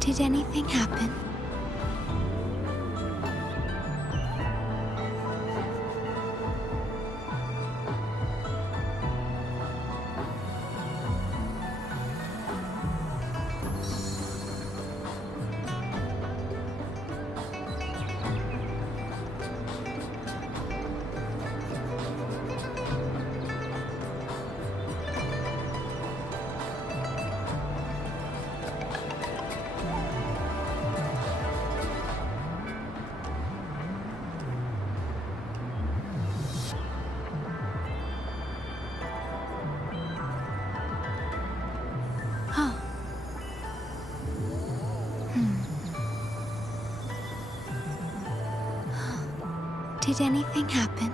Did anything happen? Did anything happen?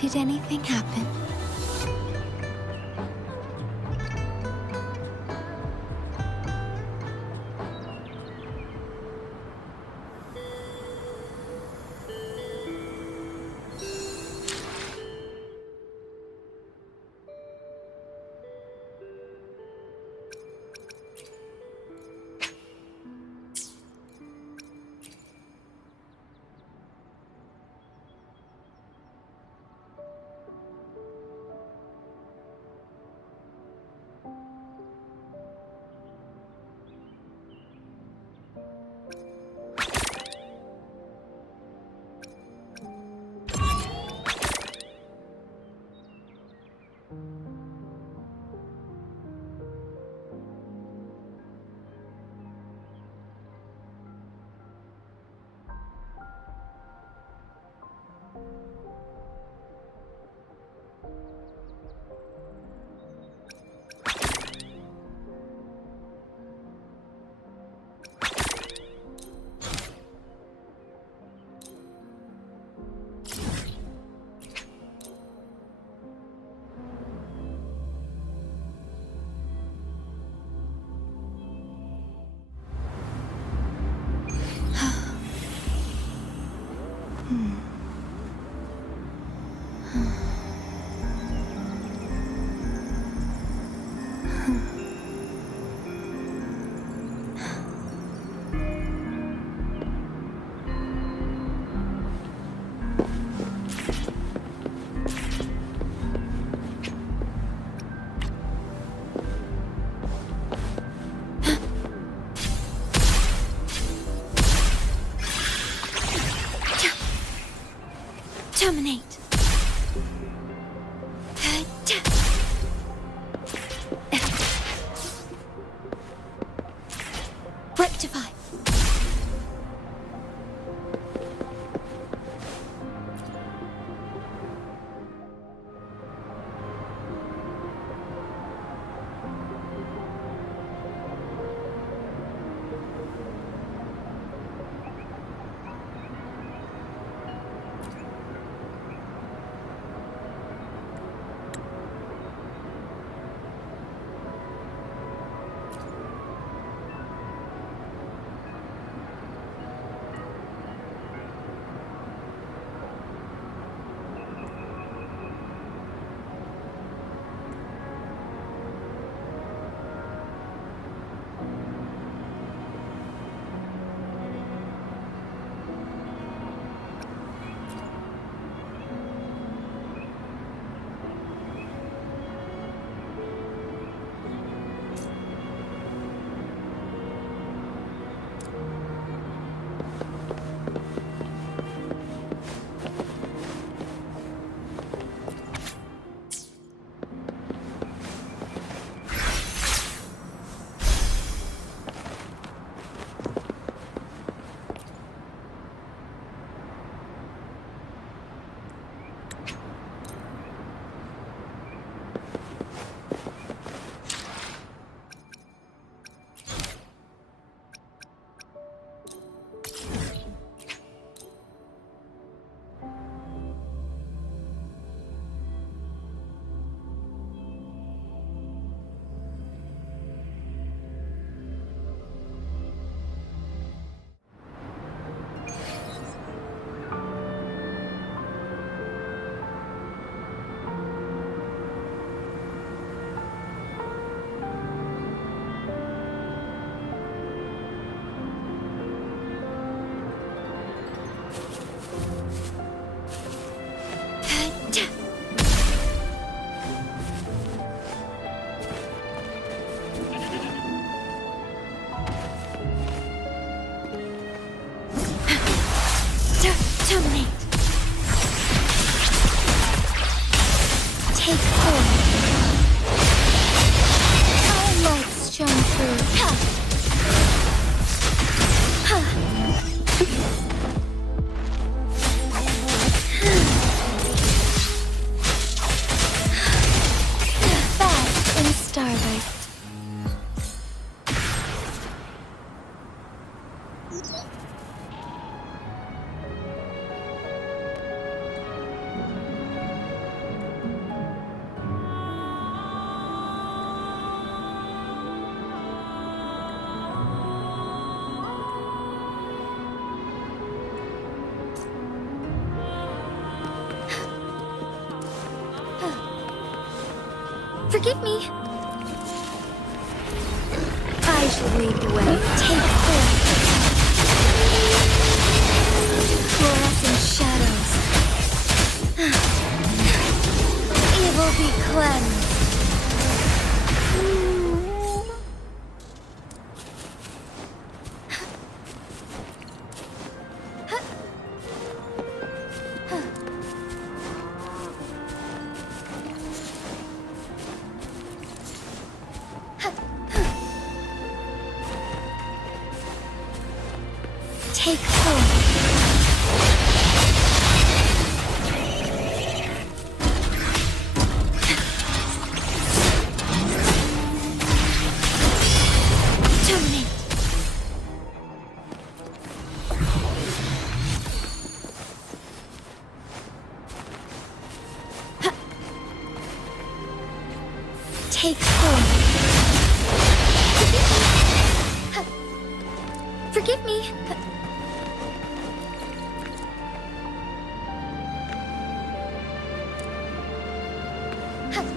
Did anything happen? Terminate. Rectify. Terminate. Take hold. Our lights shone through. Ha! Ha! Fast in starlight. Forgive me. I shall lead the way. Take hold. Fluorescent shadows. Evil be cleansed. Take hold. Terminate. Take hold. Forgive me.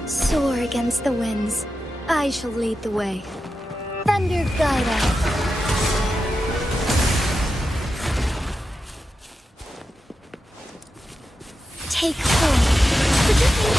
Soar against the winds. I shall lead the way. Thunder guide us. Take hold. Forgive me.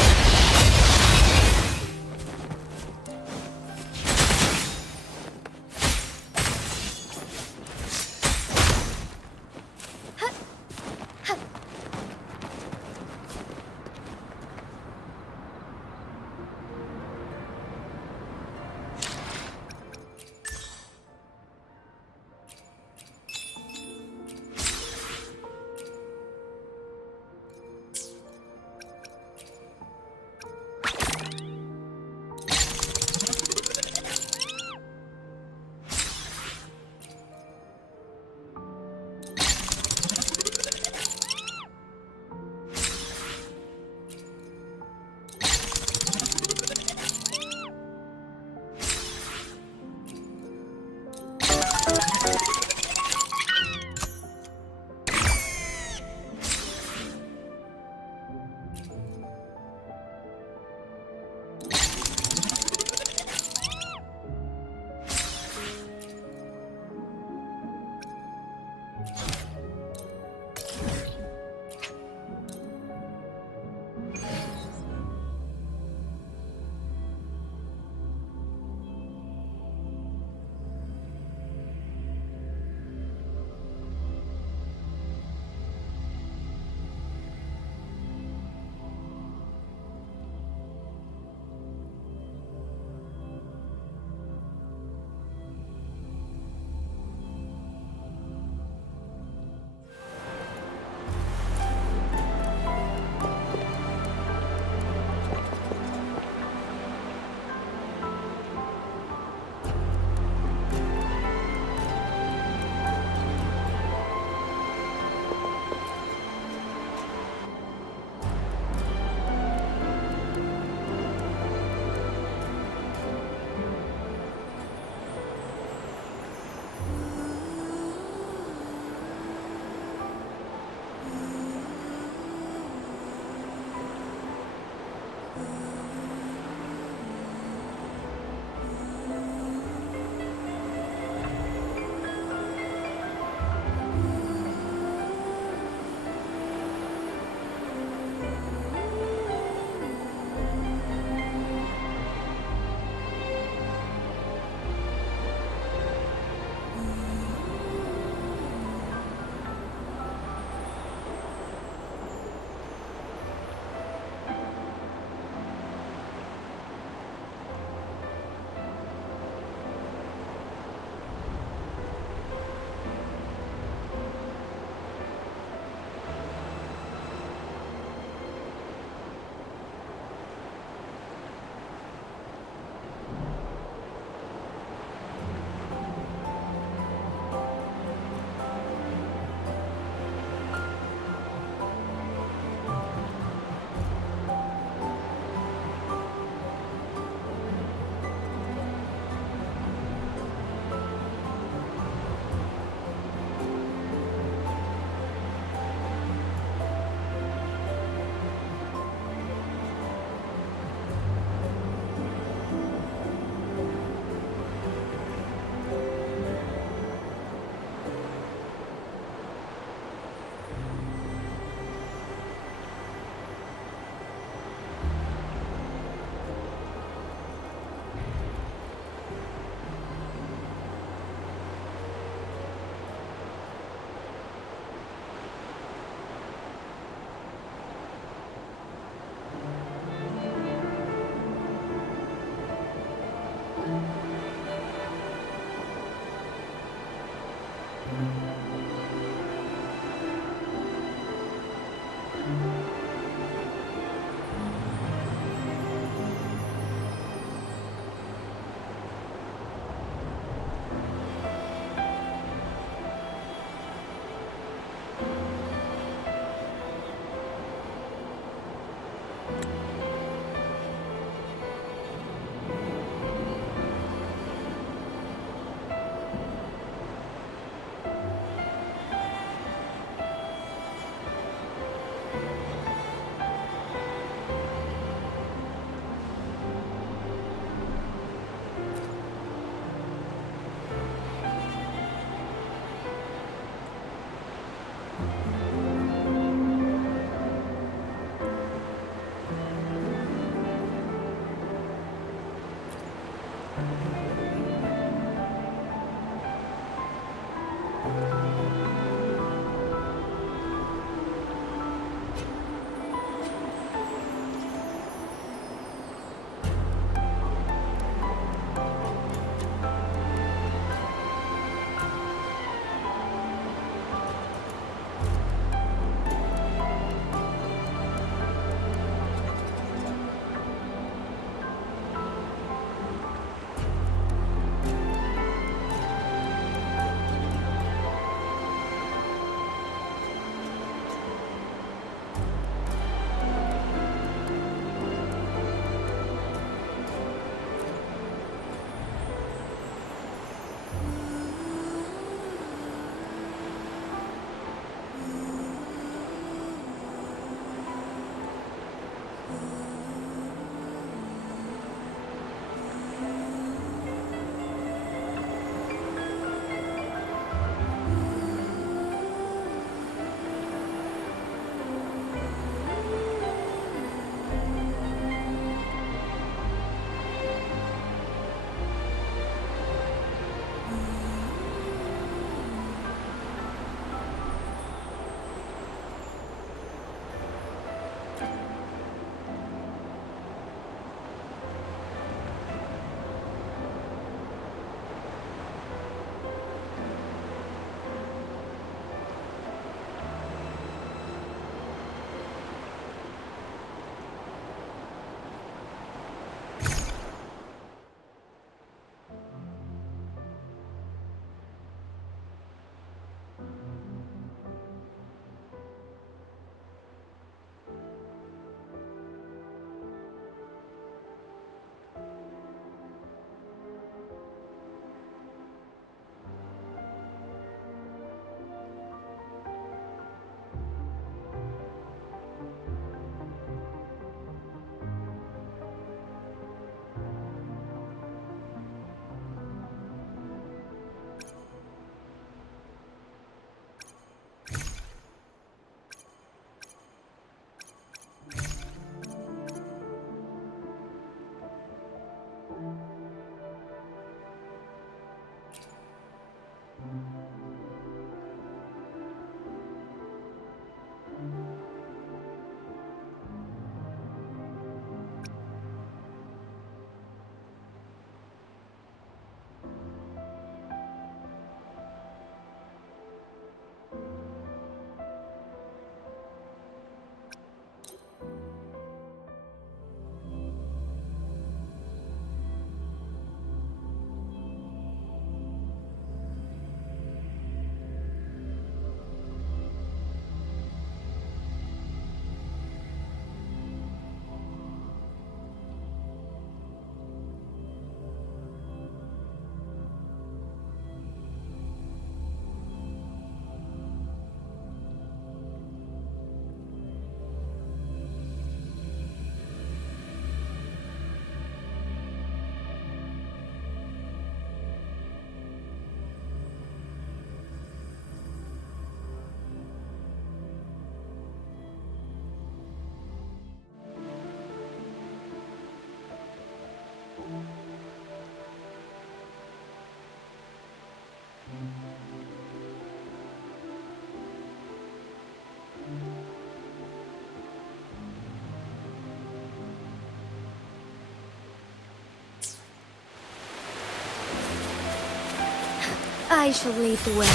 I shall lead the way.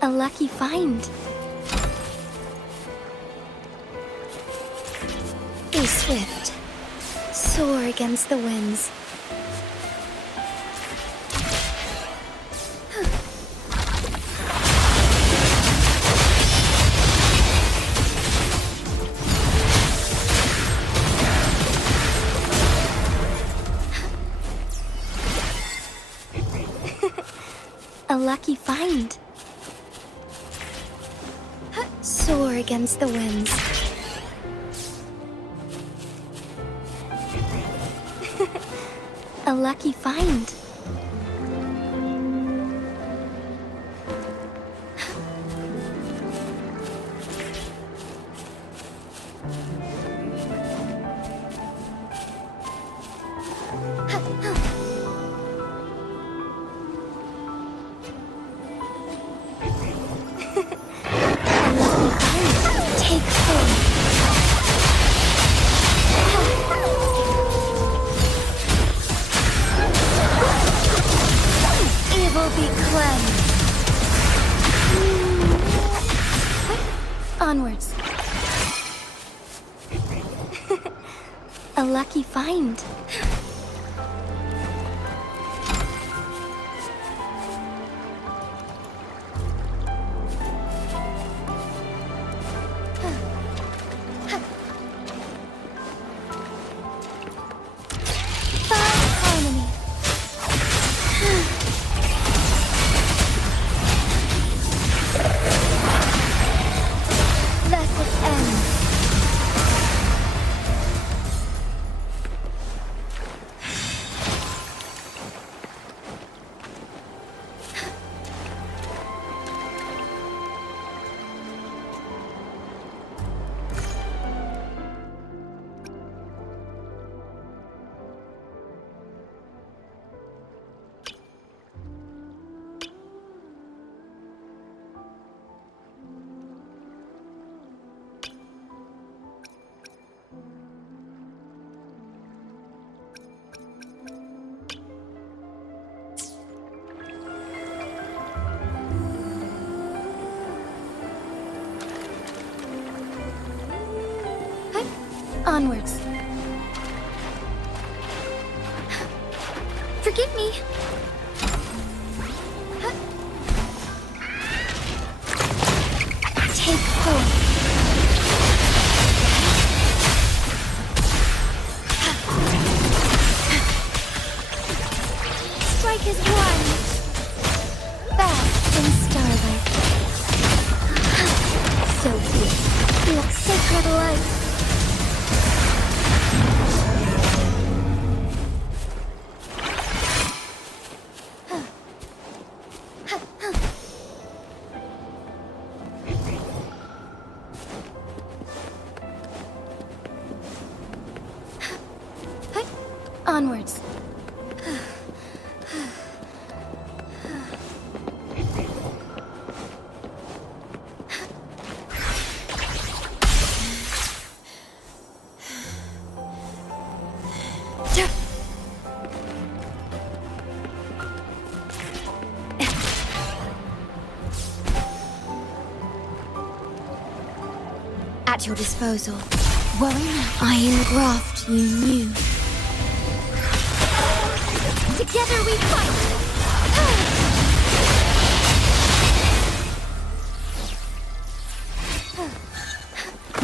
A lucky find. Be swift. Soar against the winds. A lucky find. Soar against the winds. A lucky find. Onwards. A lucky find. Onwards. Forgive me. Take hold. Strike as one. Fast in starlight. So cute. Like sacred light. Onwards. At your disposal. Worry not. I engraft you new. Together we fight!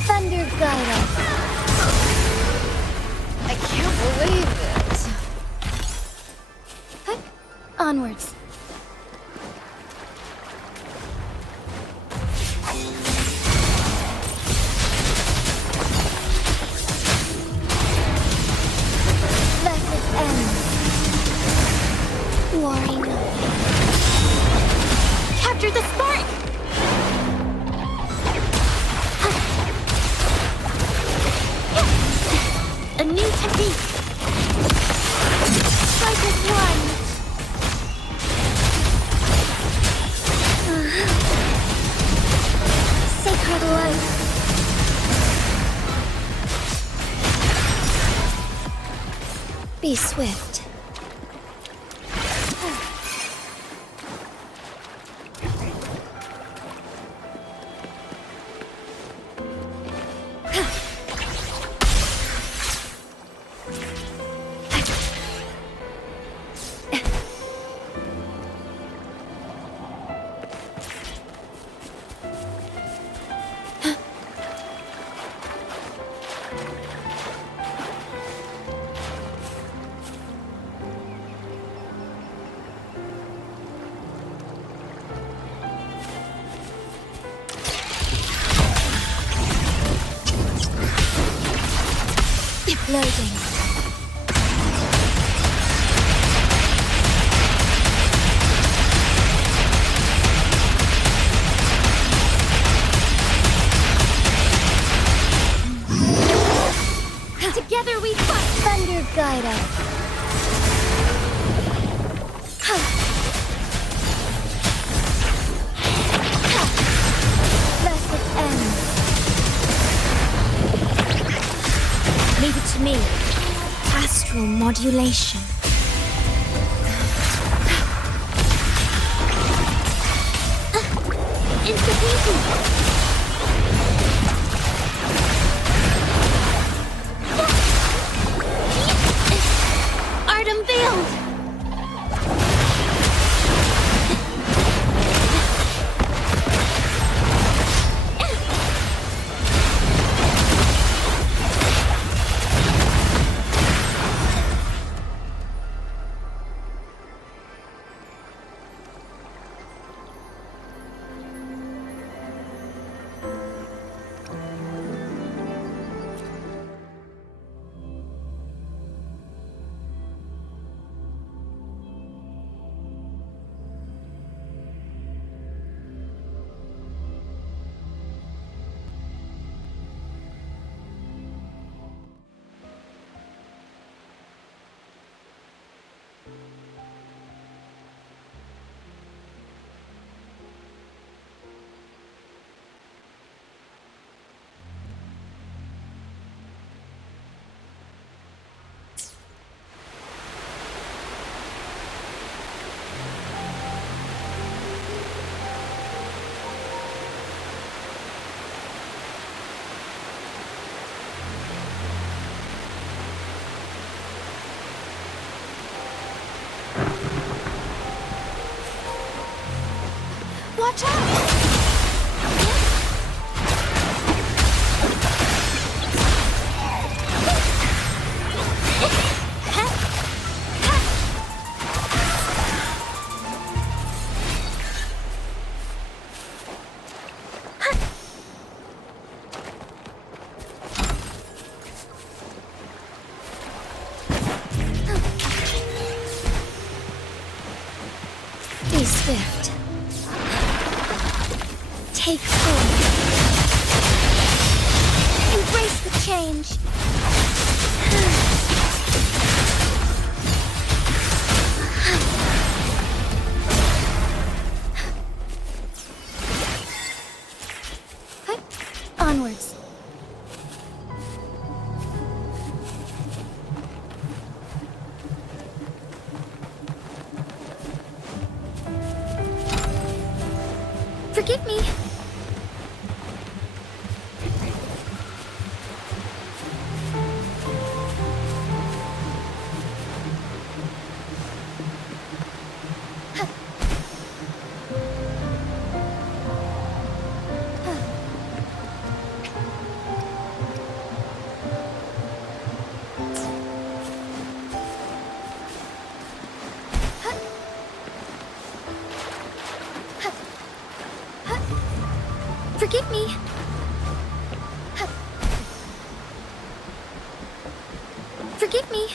Thunder guide us. I can't believe it. Onwards. Capture the spark! A new technique! Strike as one! Sacred light! Be swift. Loading. Together we fight! Thunder guide us. Blessed end. Leave it to me. Astral modulation. Institution. Watch out! Be swift. Take hold. Embrace the change. Onwards. Forgive me. Forgive me. Forgive me.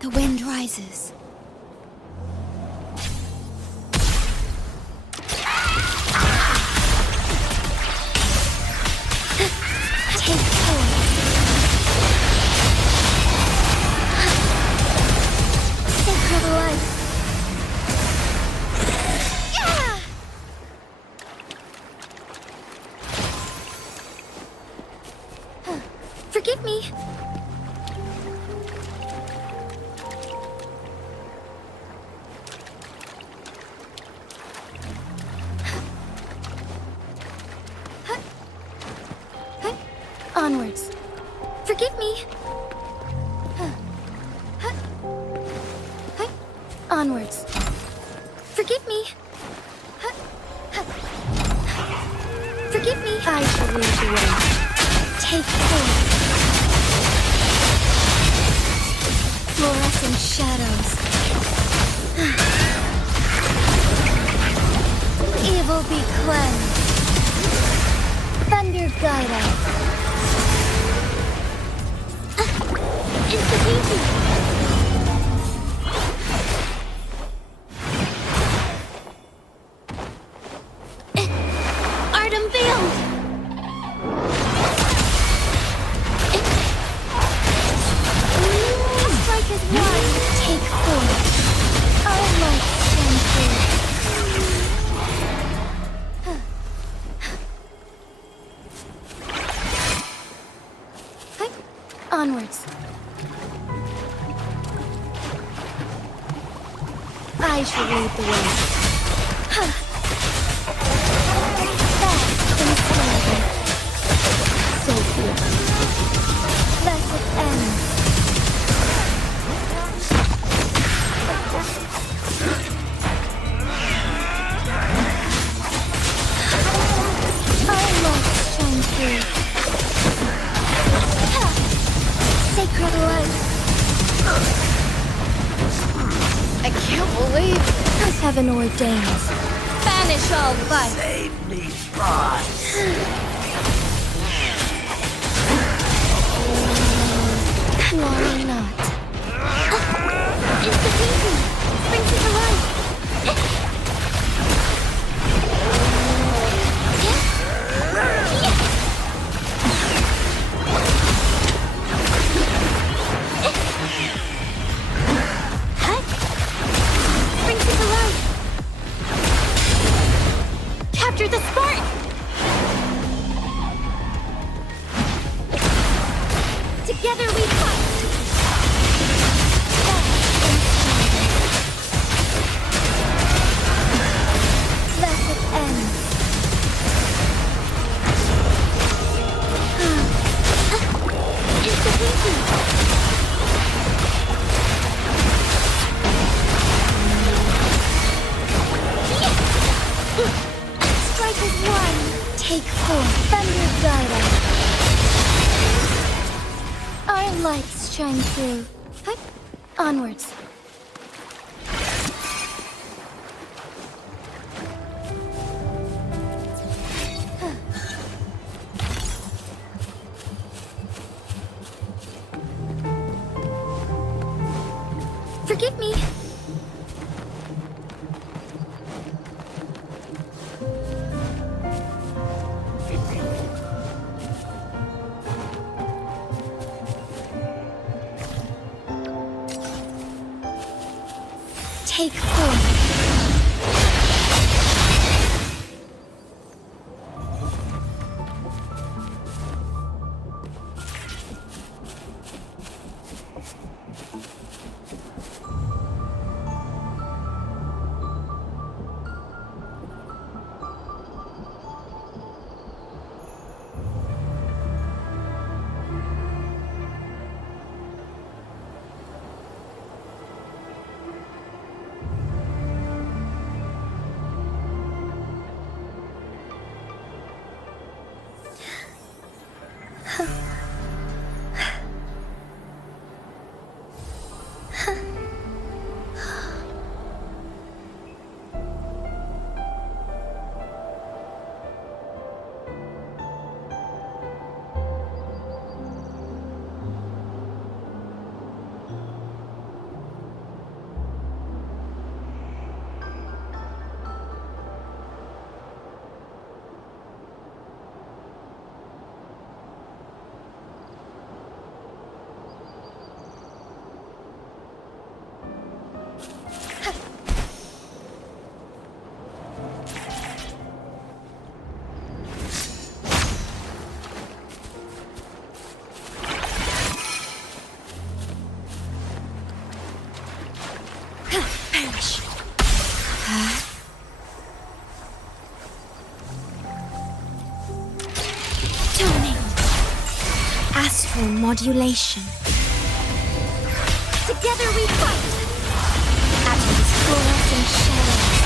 The wind rises. Take hold. Sacred life. Yeah! Forgive me. Onwards. Forgive me. Onwards. Forgive me. Forgive me. I shall lead the way. Take hold. Fluorescent shadows. Evil be cleansed. Thunder guide us. It's the painting. Art unveiled. Strike as one. Take forth. Our light stand free. Onwards. I shall lead the way. Fast and steady. So beautiful. Blessed end. Our light shines through. believe it. As heaven ordains. Banish all vice. Save me, boss. Why not? It's the painting. Brings it to life. Brings it to life. Capture the spark. Together we fight. Blessed end. Institution. Strike as one. Take four. Thunder guide us. Our lights shine through. Hup. Onwards. Forgive me. Take four. Modulation. Together we fight. Atoms fluorescent shadows.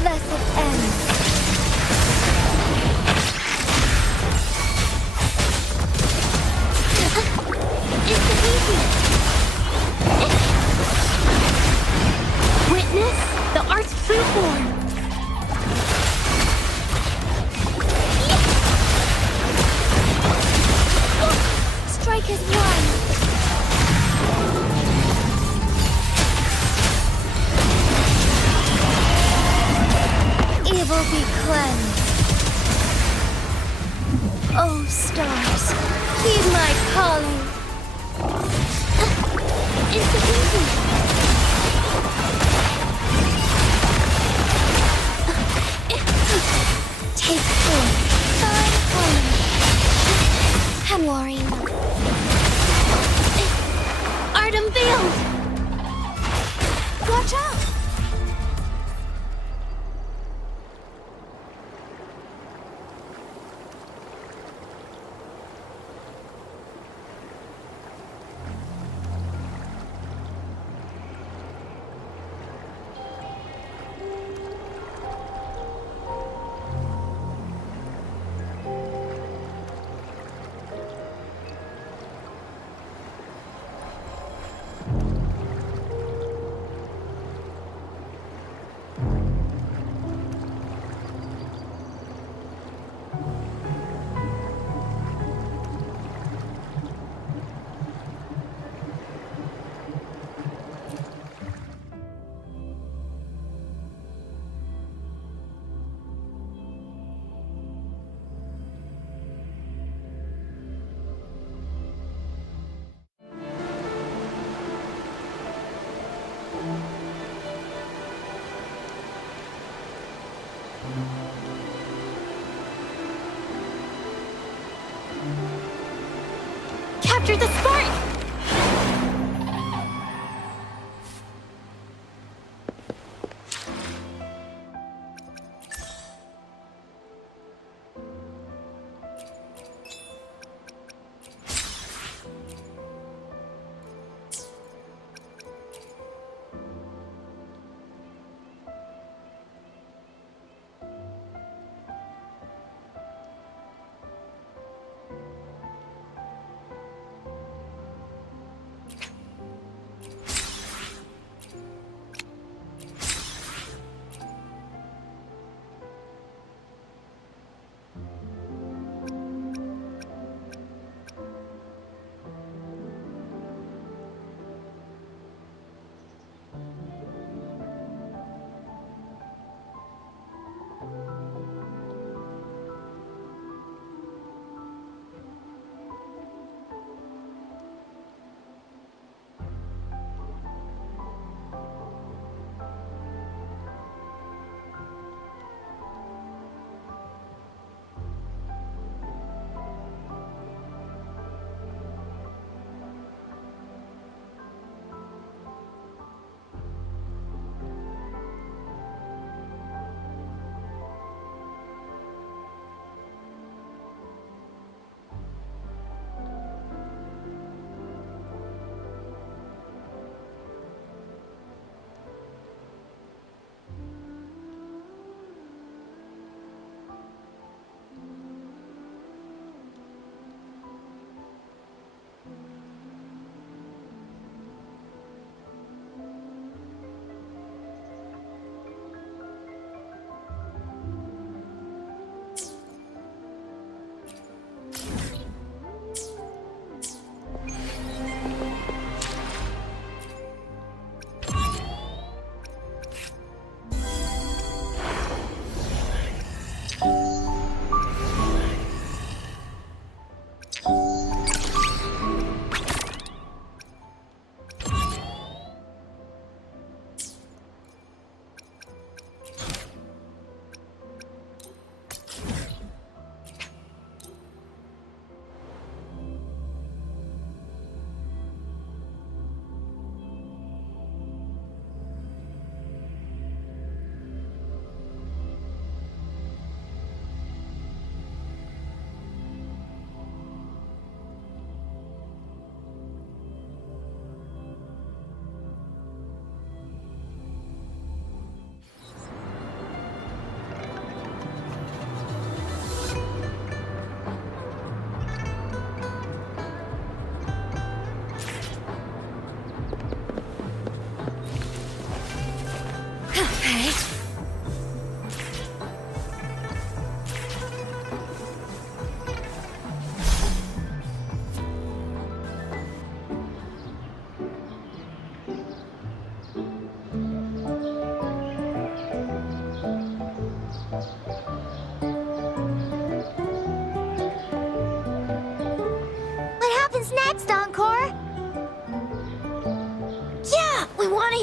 Blessed end. It's the easy. Witness the art's true form. Strike as one. Evil be cleansed. Oh, stars, heed my calling. Institution. Take four. Fine calling. I'm worrying. Art unveiled! Watch out! Capture the spark!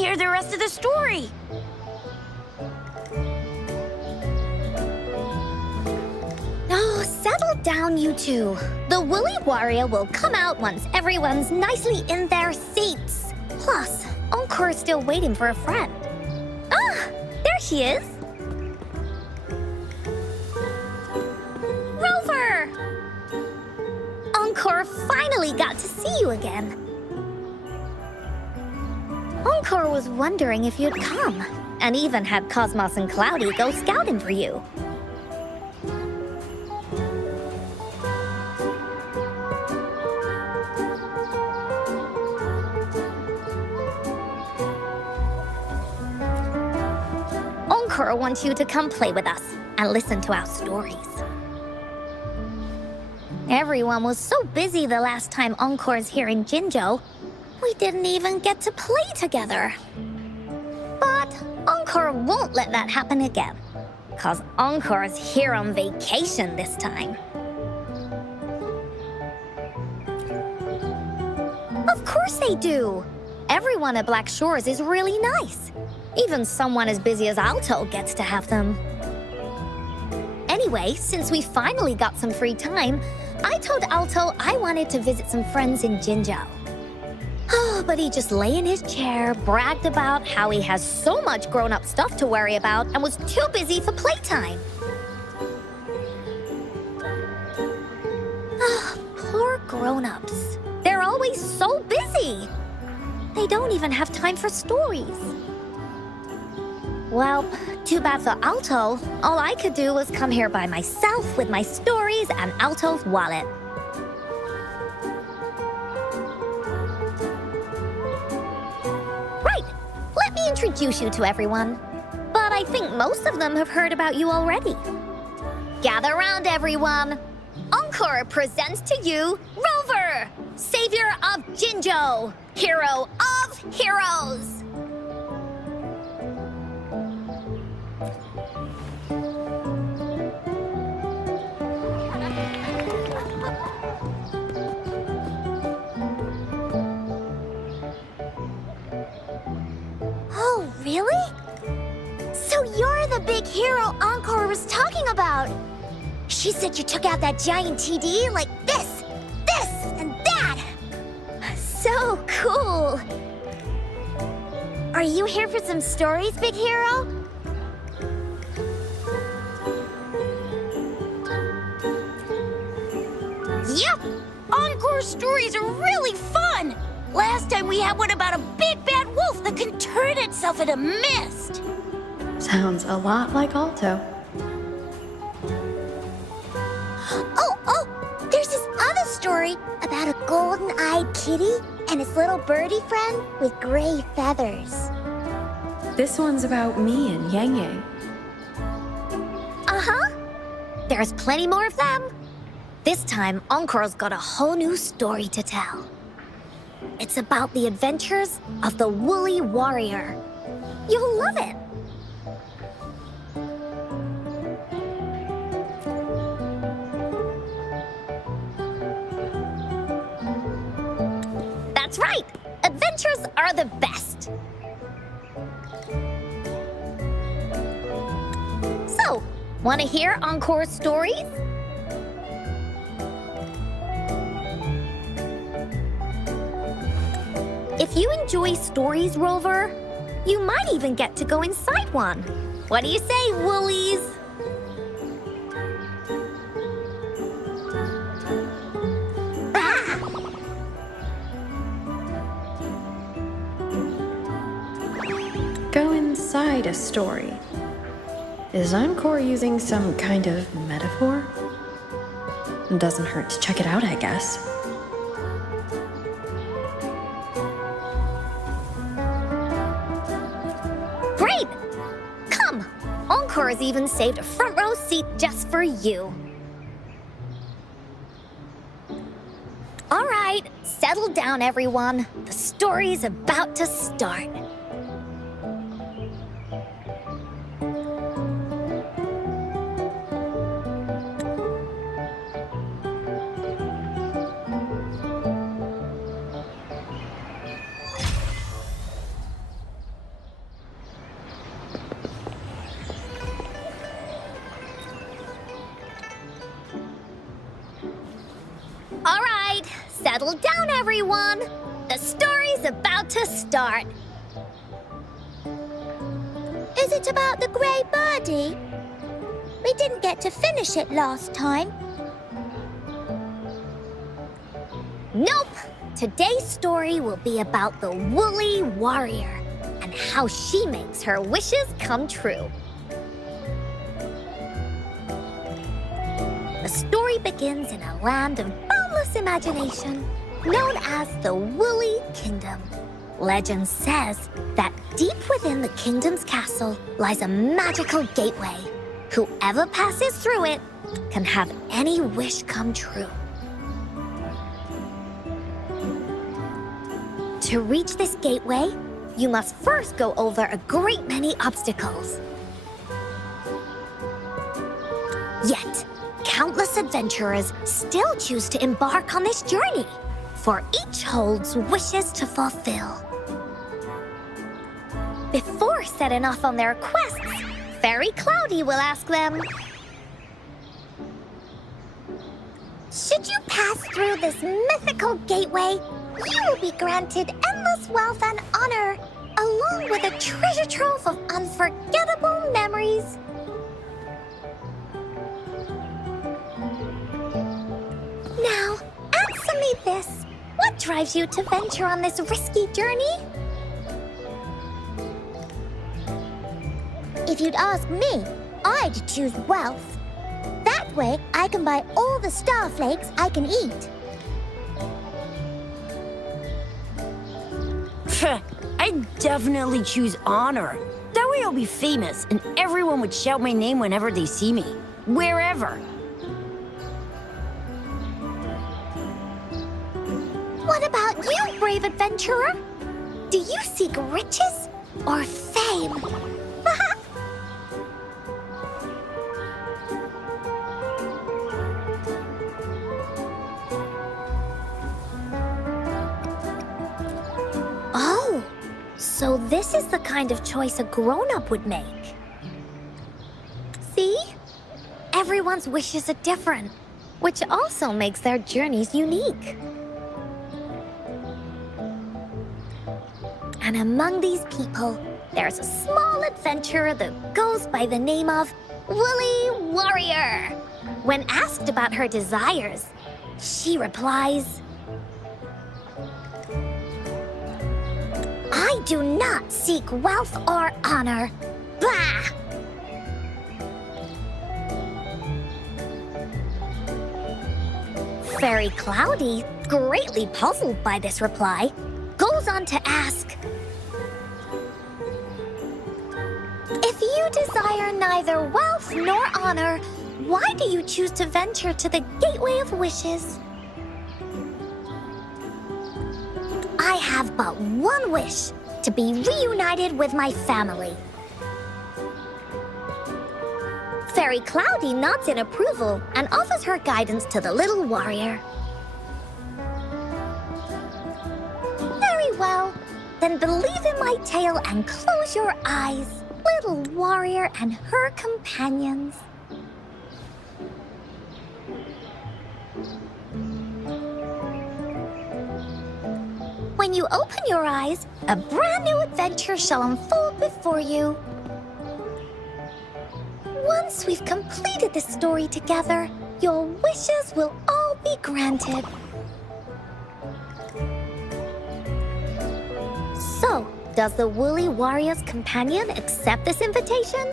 hear the rest of the story. Oh, settle down, you two. The Woolly Warrior will come out once everyone's nicely in their seats. Plus, Encore's still waiting for a friend. Ah, there she is. Rover! Encore finally got to see you again. Encore was wondering if you'd come, and even had Cosmos and Cloudy go scouting for you. Encore wants you to come play with us and listen to our stories. Everyone was so busy the last time Encore's here in Jinzhou, we didn't even get to play together. But Encore won't let that happen again, 'cause Encore's here on vacation this time. Of course they do. Everyone at Black Shores is really nice. Even someone as busy as Alto gets to have them. Anyway, since we finally got some free time, I told Alto I wanted to visit some friends in Jinzhou. Oh, but he just lay in his chair, bragged about how he has so much grown-up stuff to worry about, and was too busy for playtime. Poor grown-ups. They're always so busy. They don't even have time for stories. Well, too bad for Alto. All I could do was come here by myself with my stories and Alto's wallet. Right, let me introduce you to everyone. But I think most of them have heard about you already. Gather round, everyone. Encore presents to you Rover, savior of Jinzhou, hero of heroes. Oh, really? So you're the big hero Encore was talking about. She said you took out that giant TD like this, and that. So cool. Are you here for some stories, big hero? Yep. Encore stories are really fun. Last time we had one about a big bad wolf that can turn itself into mist. Sounds a lot like Alto. Oh, there's this other story about a golden-eyed kitty and his little birdie friend with gray feathers. This one's about me and Yang Yang. Uh-huh. There's plenty more of them. This time, Encore's got a whole new story to tell. It's about the adventures of the Woolly Warrior. You'll love it. That's right! Adventures are the best! So, want to hear Encore's stories? If you enjoy stories, Rover, you might even get to go inside one. What do you say, Woolies? Go inside a story. Is Encore using some kind of metaphor? Doesn't hurt to check it out, I guess. Great! Come, Encore has even saved a front row seat just for you. All right, settle down, everyone. The story's about to start. All right, settle down, everyone. The story's about to start. Is it about the gray birdie? We didn't get to finish it last time. Nope. Today's story will be about the Woolly Warrior and how she makes her wishes come true. The story begins in a land of boundless imagination, known as the Woolly Kingdom. Legend says that deep within the kingdom's castle lies a magical gateway. Whoever passes through it can have any wish come true. To reach this gateway, you must first go over a great many obstacles. Yet, countless adventurers still choose to embark on this journey, for each holds wishes to fulfill. Before setting off on their quests, Fairy Cloudy will ask them, Should you pass through this mythical gateway, you will be granted endless wealth and honor, along with a treasure trove of unforgettable memories. Now, answer me this. What drives you to venture on this risky journey? If you'd ask me, I'd choose wealth. That way, I can buy all the starflakes I can eat. I'd definitely choose honor. That way I'll be famous, and everyone would shout my name whenever they see me. Wherever. What about you, brave adventurer? Do you seek riches or fame? Oh, so this is the kind of choice a grown-up would make. See? Everyone's wishes are different, which also makes their journeys unique. And among these people, there's a small adventurer that goes by the name of Woolly Warrior. When asked about her desires, she replies, "I do not seek wealth or honor. Bah!" Fairy Cloudy, greatly puzzled by this reply, goes on to ask, "If you desire neither wealth nor honor, why do you choose to venture to the Gateway of Wishes?" "I have but one wish, to be reunited with my family." Fairy Cloudy nods in approval and offers her guidance to the little warrior. "Very well, then believe in my tale and close your eyes, little warrior and her companions." When you open your eyes, a brand new adventure shall unfold before you. Once we've completed this story together, your wishes will all be granted. So, does the Woolly Warrior's companion accept this invitation?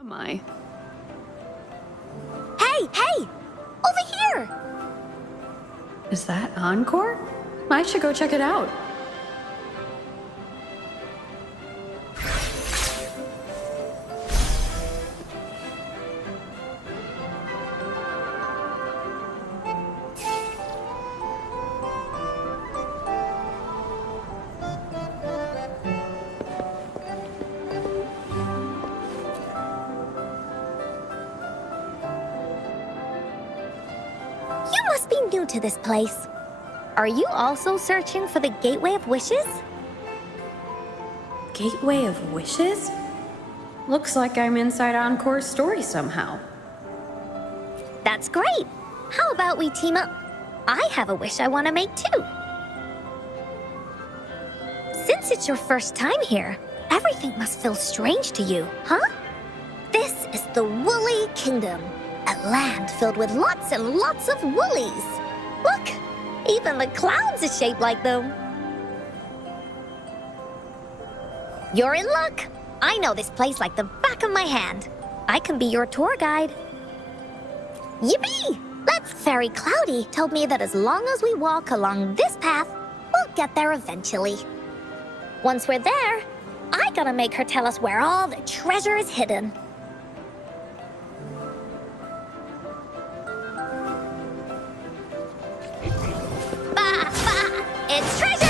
Am I? Hey! Over here! Is that Encore? I should go check it out. You must be new to this place. Are you also searching for the Gateway of Wishes? Gateway of Wishes? Looks like I'm inside Encore's story somehow. That's great. How about we team up? I have a wish I want to make too. Since it's your first time here, everything must feel strange to you, huh? This is the Woolly Kingdom, a land filled with lots and lots of woolies. Look, even the clouds are shaped like them. You're in luck. I know this place like the back of my hand. I can be your tour guide. Yippee! Fairy Cloudy told me that as long as we walk along this path, we'll get there eventually. Once we're there, I gotta make her tell us where all the treasure is hidden. Bah! Bah! It's treasure!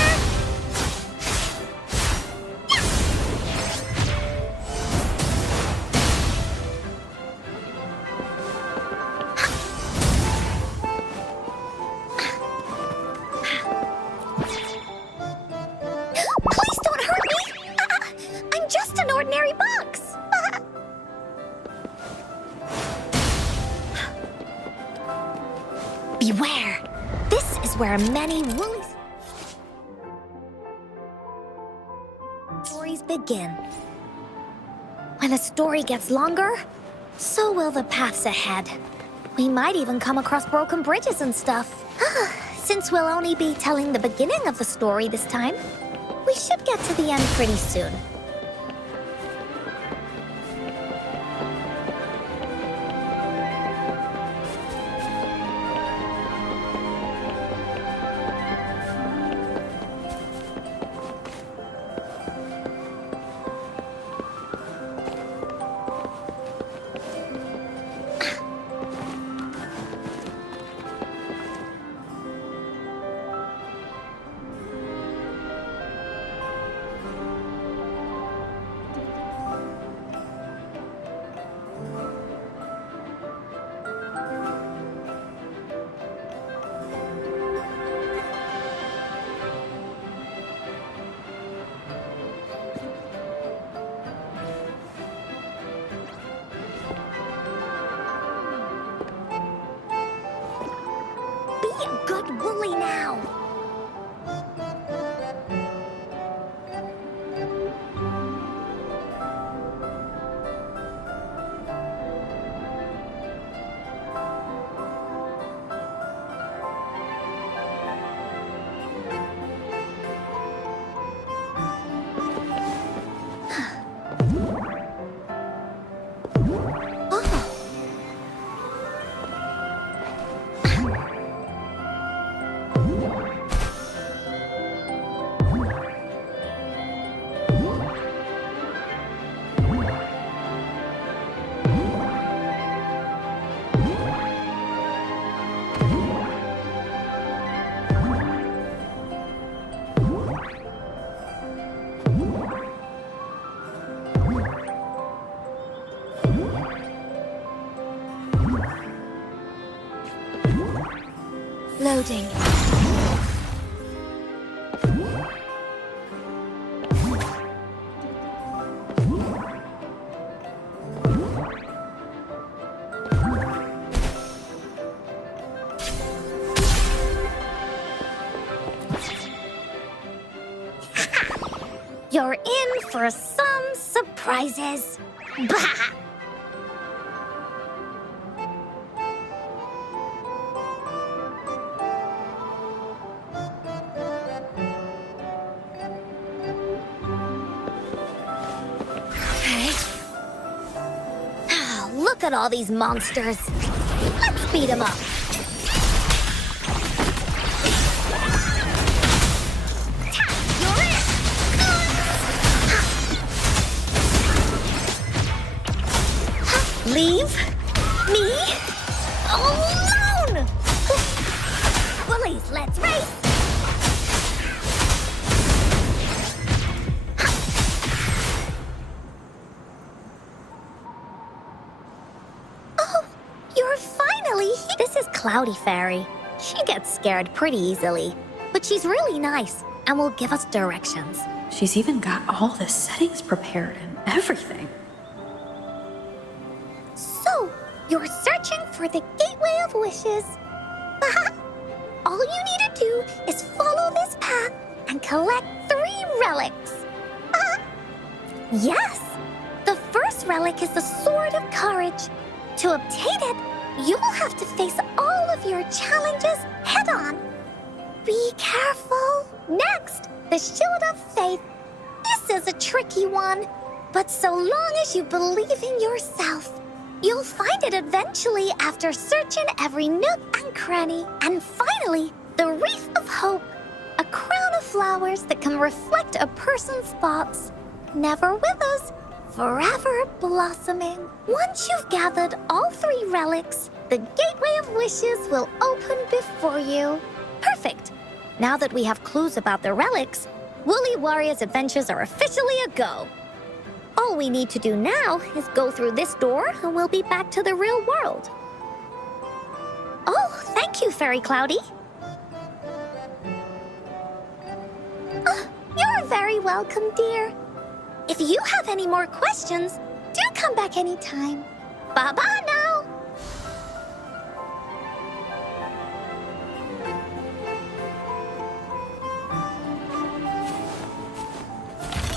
Beware! This is where many woolly stories begin. When the story gets longer, so will the paths ahead. We might even come across broken bridges and stuff. Since we'll only be telling the beginning of the story this time, we should get to the end pretty soon. Good Wooly now! Loading. You're in for some surprises. Bah! Look at all these monsters. Let's beat them up. You're in. Leave me alone. Bullies, let's race. This is Cloudy Fairy. She gets scared pretty easily, but she's really nice and will give us directions. She's even got all the settings prepared and everything. So, you're searching for the Gateway of Wishes. All you need to do is follow this path and collect 3 relics. Yes! The first relic is the Sword of Courage. To obtain it, you will have to face all of your challenges head-on. Be careful. Next, the Shield of Faith. This is a tricky one, but so long as you believe in yourself, you'll find it eventually after searching every nook and cranny. And finally, the Wreath of Hope, a crown of flowers that can reflect a person's thoughts. Never withers, forever blossoming. Once you've gathered all 3 relics, the Gateway of Wishes will open before you. Perfect. Now that we have clues about the relics, Woolly Warrior's adventures are officially a go. All we need to do now is go through this door and we'll be back to the real world. Oh, thank you, Fairy Cloudy. You're very welcome, dear. If you have any more questions, do come back anytime. Bye-bye now.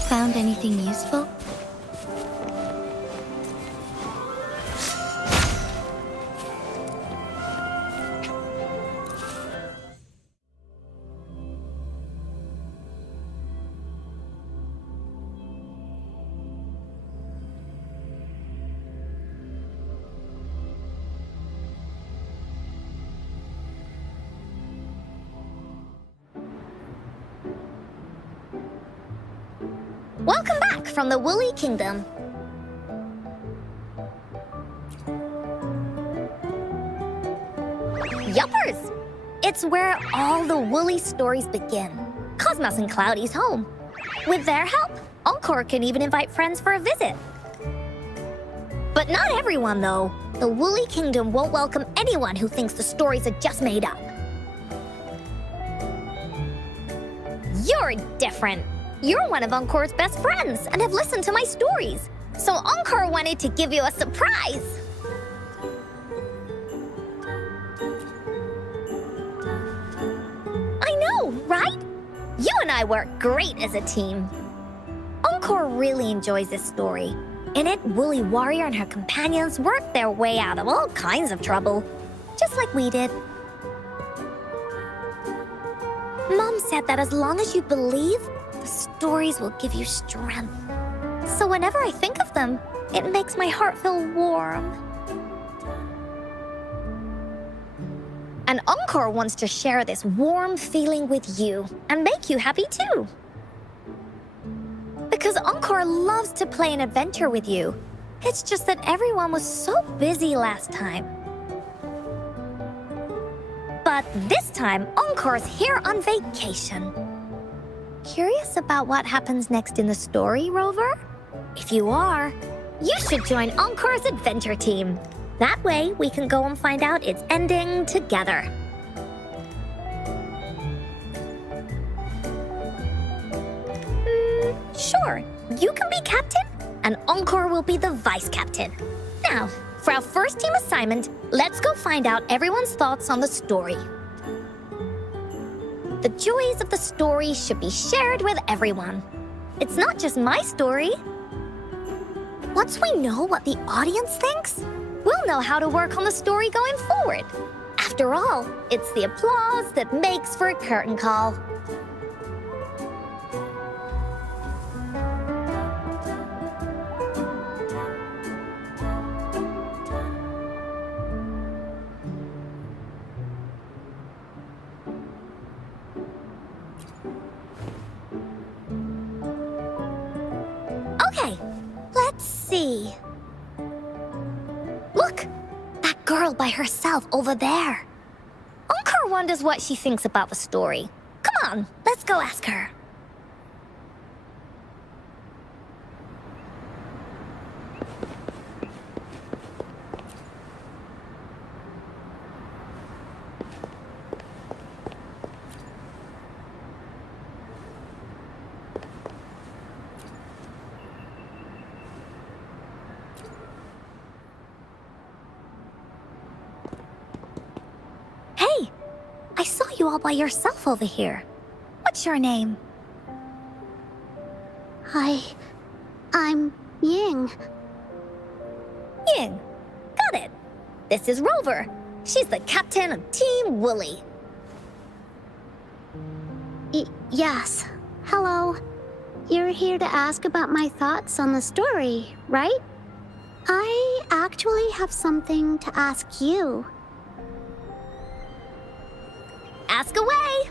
Found anything useful? Welcome back from the Woolly Kingdom. Yuppers! It's where all the Woolly stories begin. Cosmos and Cloudy's home. With their help, Encore can even invite friends for a visit. But not everyone, though. The Woolly Kingdom won't welcome anyone who thinks the stories are just made up. You're different. You're one of Encore's best friends and have listened to my stories. So Encore wanted to give you a surprise. I know, right? You and I work great as a team. Encore really enjoys this story. In it, Woolly Warrior and her companions work their way out of all kinds of trouble, just like we did. Mom said that as long as you believe, the stories will give you strength. So whenever I think of them, it makes my heart feel warm. And Encore wants to share this warm feeling with you and make you happy too. Because Encore loves to play an adventure with you. It's just that everyone was so busy last time. But this time, Encore's here on vacation. Curious about what happens next in the story, Rover? If you are, you should join Encore's adventure team. That way, we can go and find out its ending together. Sure, you can be captain, and Encore will be the vice captain. Now, for our first team assignment, let's go find out everyone's thoughts on the story. The joys of the story should be shared with everyone. It's not just my story. Once we know what the audience thinks, we'll know how to work on the story going forward. After all, it's the applause that makes for a curtain call. Okay, let's see. Look, that girl by herself over there. Encore wonders what she thinks about the story. Come on, let's go ask her. Hey, I saw you all by yourself over here. What's your name? I'm Ying. Ying. Got it. This is Rover. She's the captain of Team Woolly. Yes. Hello. You're here to ask about my thoughts on the story, right? I actually have something to ask you. Ask away.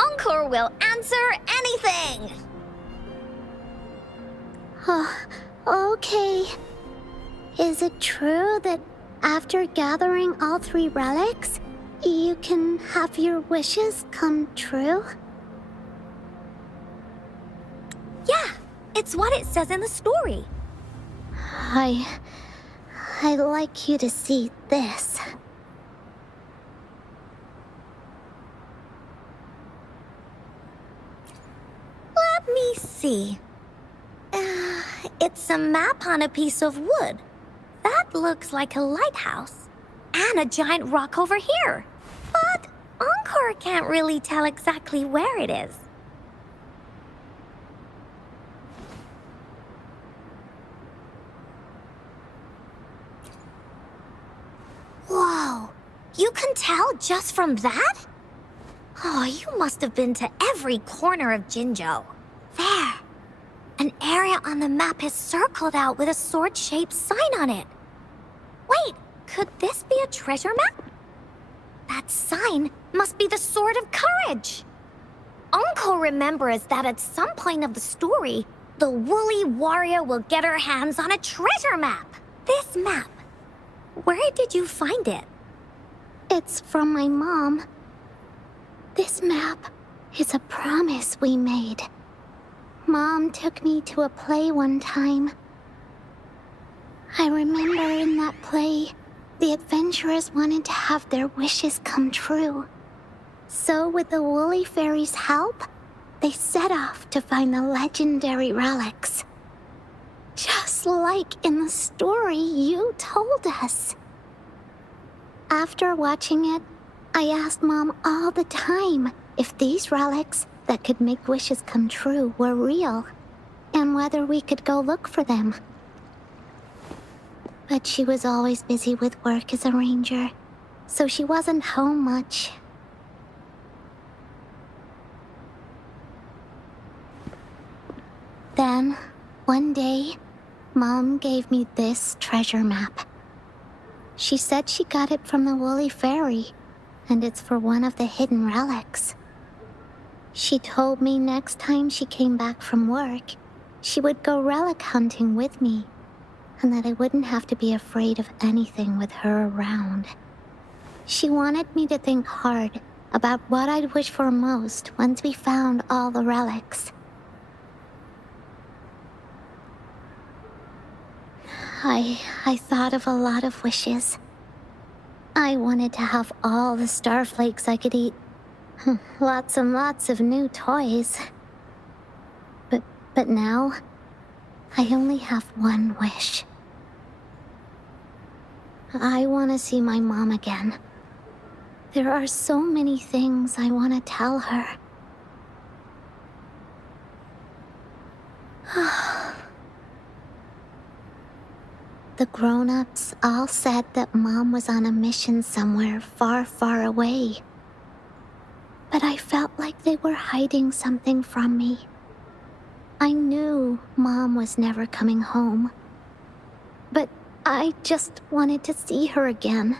Encore will answer anything. Okay. Is it true that after gathering all 3 relics, you can have your wishes come true? Yeah, it's what it says in the story. I'd like you to see this. Let me see. It's a map on a piece of wood. That looks like a lighthouse. And a giant rock over here. But Encore can't really tell exactly where it is. You can tell just from that? Oh, you must have been to every corner of Jinzhou. There. An area on the map is circled out with a sword-shaped sign on it. Wait, could this be a treasure map? That sign must be the Sword of Courage. Uncle remembers that at some point of the story, the woolly warrior will get her hands on a treasure map. This map. Where did you find it? It's from my mom. This map is a promise we made. Mom took me to a play one time. I remember in that play, the adventurers wanted to have their wishes come true. So with the Woolly Fairy's help, they set off to find the legendary relics. Just like in the story you told us. After watching it, I asked Mom all the time if these relics that could make wishes come true were real, and whether we could go look for them. But she was always busy with work as a ranger, so she wasn't home much. Then, one day, Mom gave me this treasure map. She said she got it from the Woolly Fairy, and it's for one of the hidden relics. She told me next time she came back from work, she would go relic hunting with me, and that I wouldn't have to be afraid of anything with her around. She wanted me to think hard about what I'd wish for most once we found all the relics. I thought of a lot of wishes. I wanted to have all the starflakes I could eat. Lots and lots of new toys. But now, I only have one wish. I want to see my mom again. There are so many things I want to tell her. The grown-ups all said that Mom was on a mission somewhere far, far away. But I felt like they were hiding something from me. I knew Mom was never coming home. But I just wanted to see her again.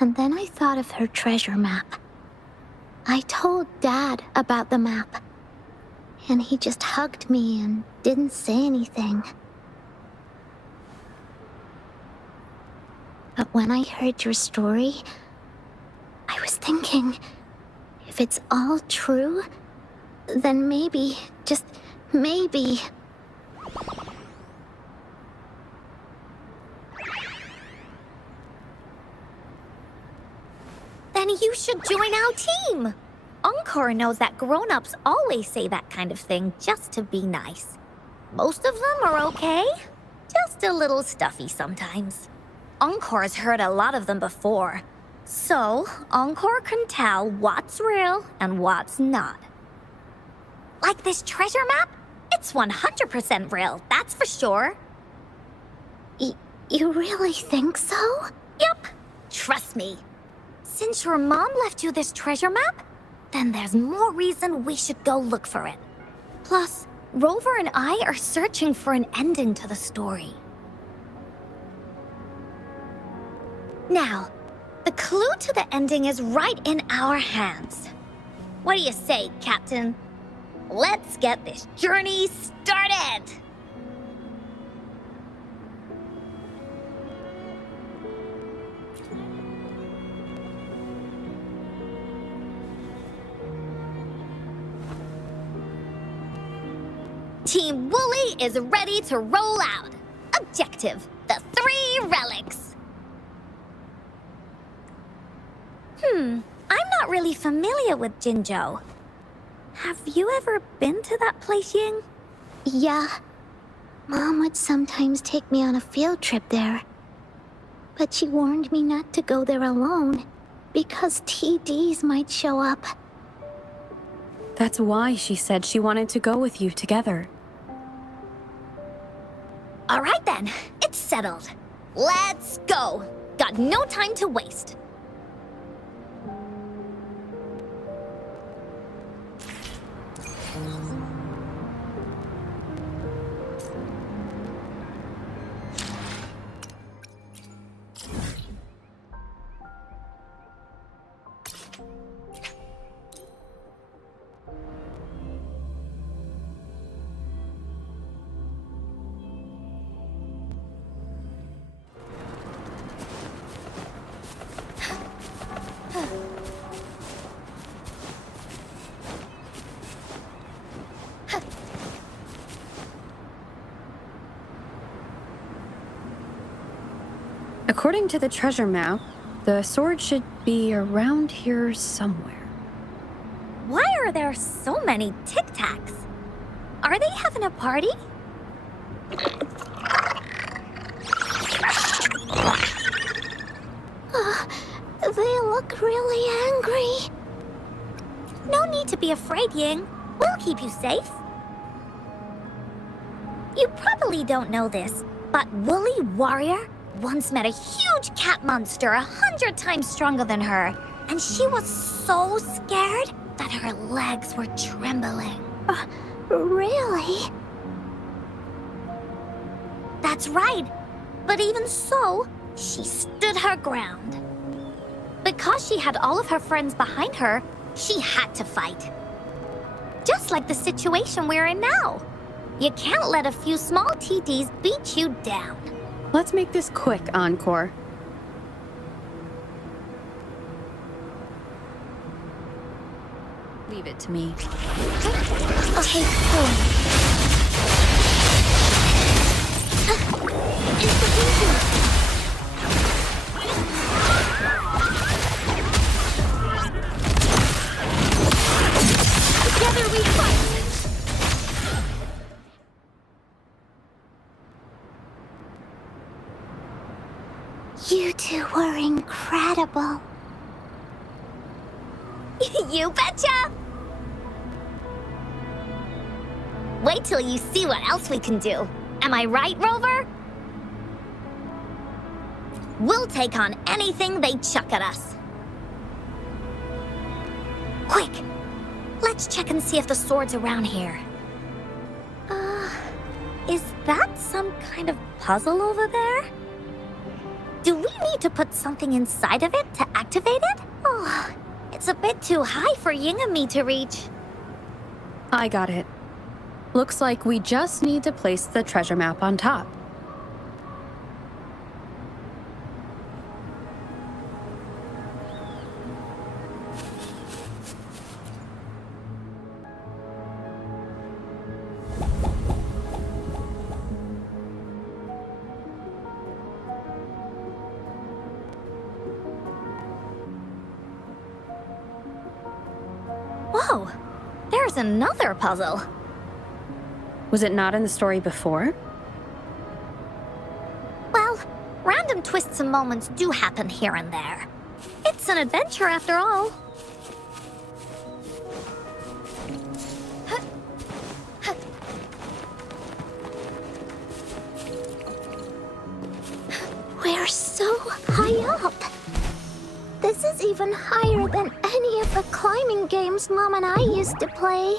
And then I thought of her treasure map. I told Dad about the map, and he just hugged me and didn't say anything. But when I heard your story, I was thinking, if it's all true, then maybe, just maybe... Then you should join our team. Encore knows that grown-ups always say that kind of thing just to be nice. Most of them are okay, just a little stuffy sometimes. Encore's heard a lot of them before, so Encore can tell what's real and what's not. Like this treasure map? It's 100% real, that's for sure. You really think so? Yep, trust me. Since your mom left you this treasure map, then there's more reason we should go look for it. Plus, Rover and I are searching for an ending to the story. Now, the clue to the ending is right in our hands. What do you say, Captain? Let's get this journey started! Team Wooly is ready to roll out. Objective, the 3 relics. I'm not really familiar with Jinzhou. Have you ever been to that place, Ying? Yeah. Mom would sometimes take me on a field trip there. But she warned me not to go there alone, because TDs might show up. That's why she said she wanted to go with you together. All right then, it's settled. Let's go. Got no time to waste. According to the treasure map, the sword should be around here somewhere. Why are there so many Tic Tacs? Are they having a party? They look really angry. No need to be afraid, Ying. We'll keep you safe. You probably don't know this, but Woolly Warrior once met a huge cat monster 100 times stronger than her, and she was so scared that her legs were trembling. Really? That's right. But even so, she stood her ground. Because she had all of her friends behind her, she had to fight. Just like the situation we're in now. You can't let a few small TDs beat you down. Let's make this quick, Encore. Leave it to me. Okay, cool. Together we fight! You two were incredible. You betcha! Wait till you see what else we can do. Am I right, Rover? We'll take on anything they chuck at us. Quick! Let's check and see if the sword's around here. Is that some kind of puzzle over there? Do we need to put something inside of it to activate it? Oh, it's a bit too high for Ying and me to reach. I got it. Looks like we just need to place the treasure map on top. Whoa, there's another puzzle. Was it not in the story before? Well, random twists and moments do happen here and there. It's an adventure after all. We're so high up. This is even higher than any of the climbing games Mom and I used to play.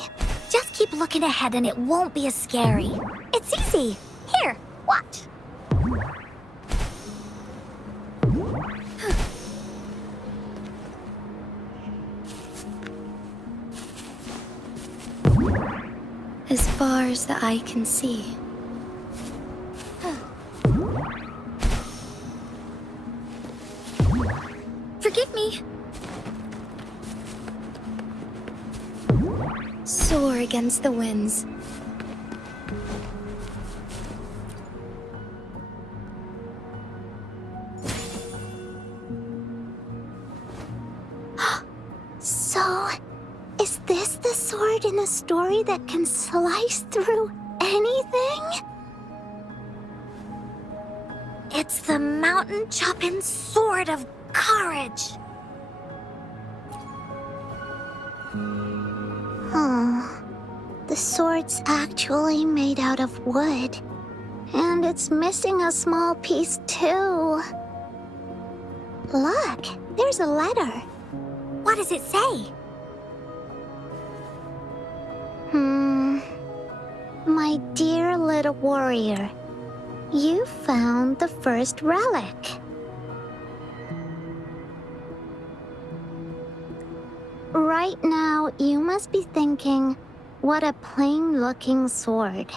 Just keep looking ahead and it won't be as scary. It's easy. Here, watch. As far as the eye can see. Forgive me. Soar against the winds. So, is this the sword in a story that can slice through anything? It's the mountain chopping sword of courage. The sword's actually made out of wood. And it's missing a small piece too. Look, there's a letter. What does it say? My dear little warrior, you found the first relic. Right now, you must be thinking, what a plain-looking sword.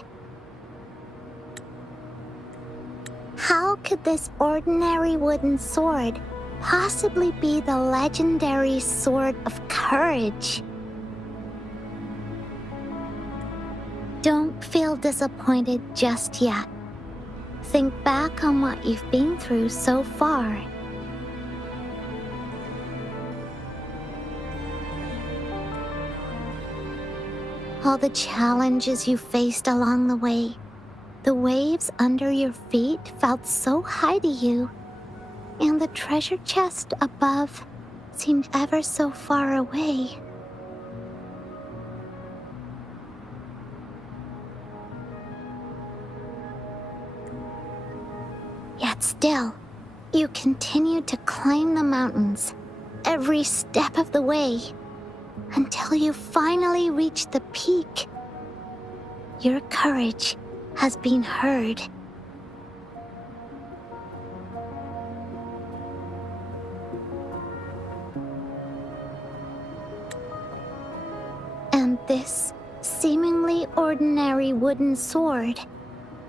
How could this ordinary wooden sword possibly be the legendary sword of courage? Don't feel disappointed just yet. Think back on what you've been through so far. All the challenges you faced along the way. The waves under your feet felt so high to you, and the treasure chest above seemed ever so far away. Yet still, you continued to climb the mountains, every step of the way, until you finally reached the peak. Your courage has been heard. And this seemingly ordinary wooden sword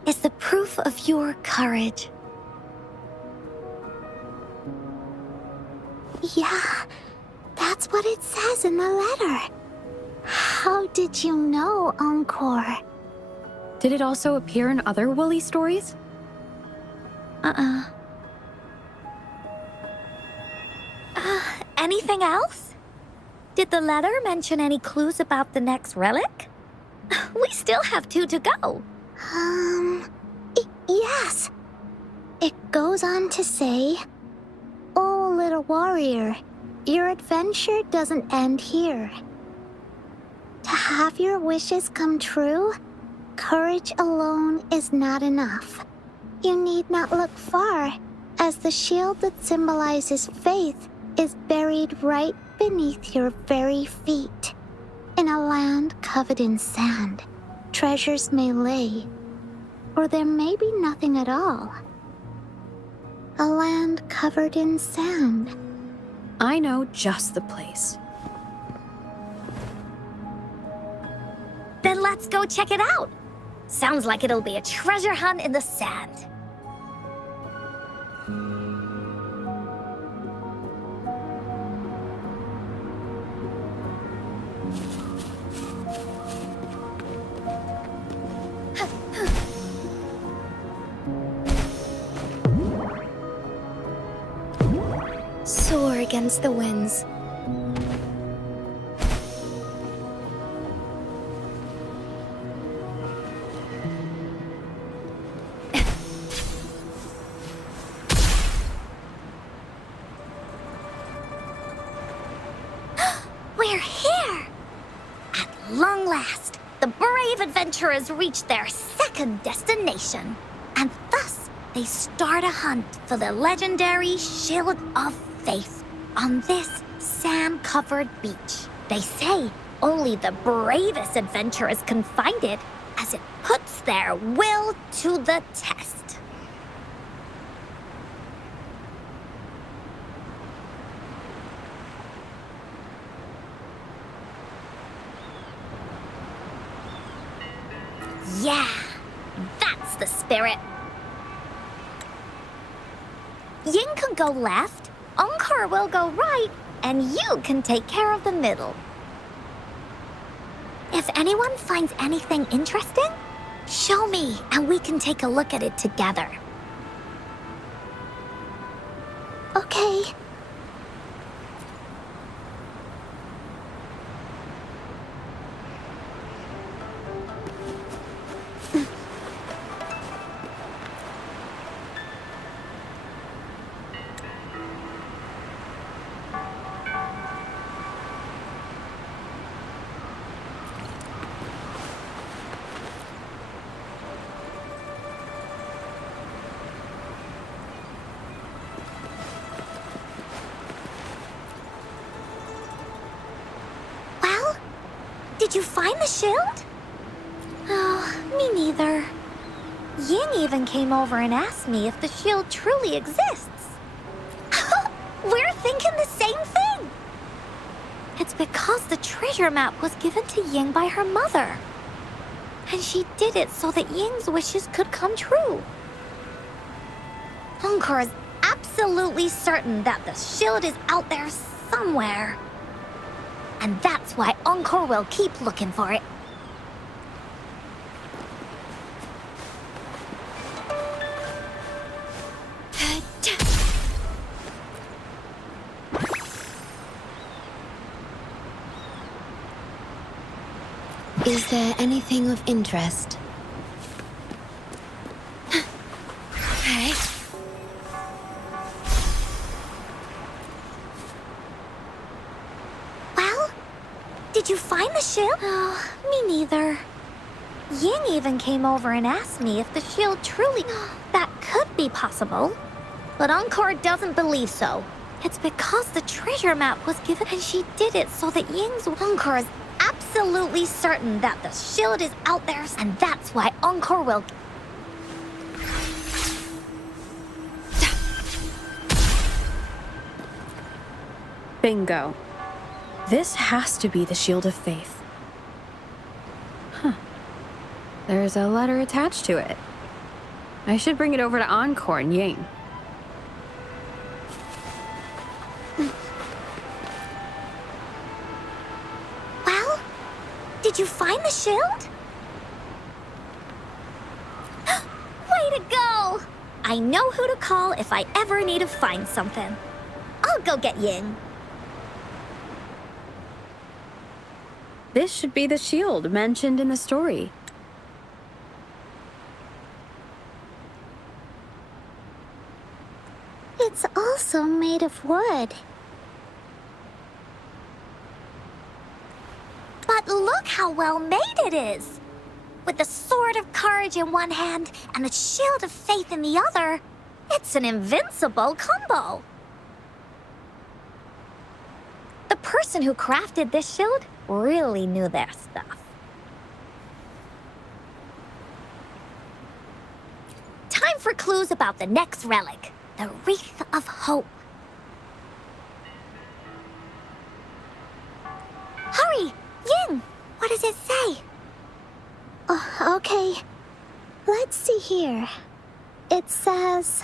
is the proof of your courage. Yeah, that's what it says in the letter. How did you know, Encore? Did it also appear in other Woolly stories? Anything else? Did the letter mention any clues about the next relic? We still have 2 to go. Yes. It goes on to say, "Oh, little warrior, your adventure doesn't end here. To have your wishes come true, courage alone is not enough. You need not look far, as the shield that symbolizes faith is buried right beneath your very feet. In a land covered in sand, treasures may lay, or there may be nothing at all. A land covered in sand." I know just the place. Then let's go check it out. Sounds like it'll be a treasure hunt in the sand. Soar against the winds. We're here! At long last, the brave adventurers reach their second destination. And thus, they start a hunt for the legendary Shield of Faith on this sand-covered beach. They say only the bravest adventurers can find it, as it puts their will to the test. Yeah, that's the spirit. Yin can go left, Encore will go right, and you can take care of the middle. If anyone finds anything interesting, show me and we can take a look at it together. Okay. Did you find the shield? Oh, me neither. Ying even came over and asked me if the shield truly exists. We're thinking the same thing. It's because the treasure map was given to Ying by her mother. And she did it so that Ying's wishes could come true. Encore is absolutely certain that the shield is out there somewhere. And that's why Encore will keep looking for it. Is there anything of interest? Okay. Well, did you find the shield? Oh, me neither. Ying even came over and asked me if the shield truly... That could be possible. But Encore doesn't believe so. It's because the treasure map was given and she did it so that Ying's... Encore is absolutely certain that the shield is out there, And that's why Encore will... Bingo. This has to be the Shield of Faith. Huh. There's a letter attached to it. I should bring it over to Encore and Ying. Well, did you find the shield? Way to go! I know who to call if I ever need to find something. I'll go get Ying. This should be the shield mentioned in the story. It's also made of wood. But look how well made it is! With the sword of courage in one hand and the shield of faith in the other, It's an invincible combo. The person who crafted this shield really knew their stuff. Time for clues about the next relic, the Wreath of Hope. hurry! Ying, what does it say? Okay, let's see here. It says...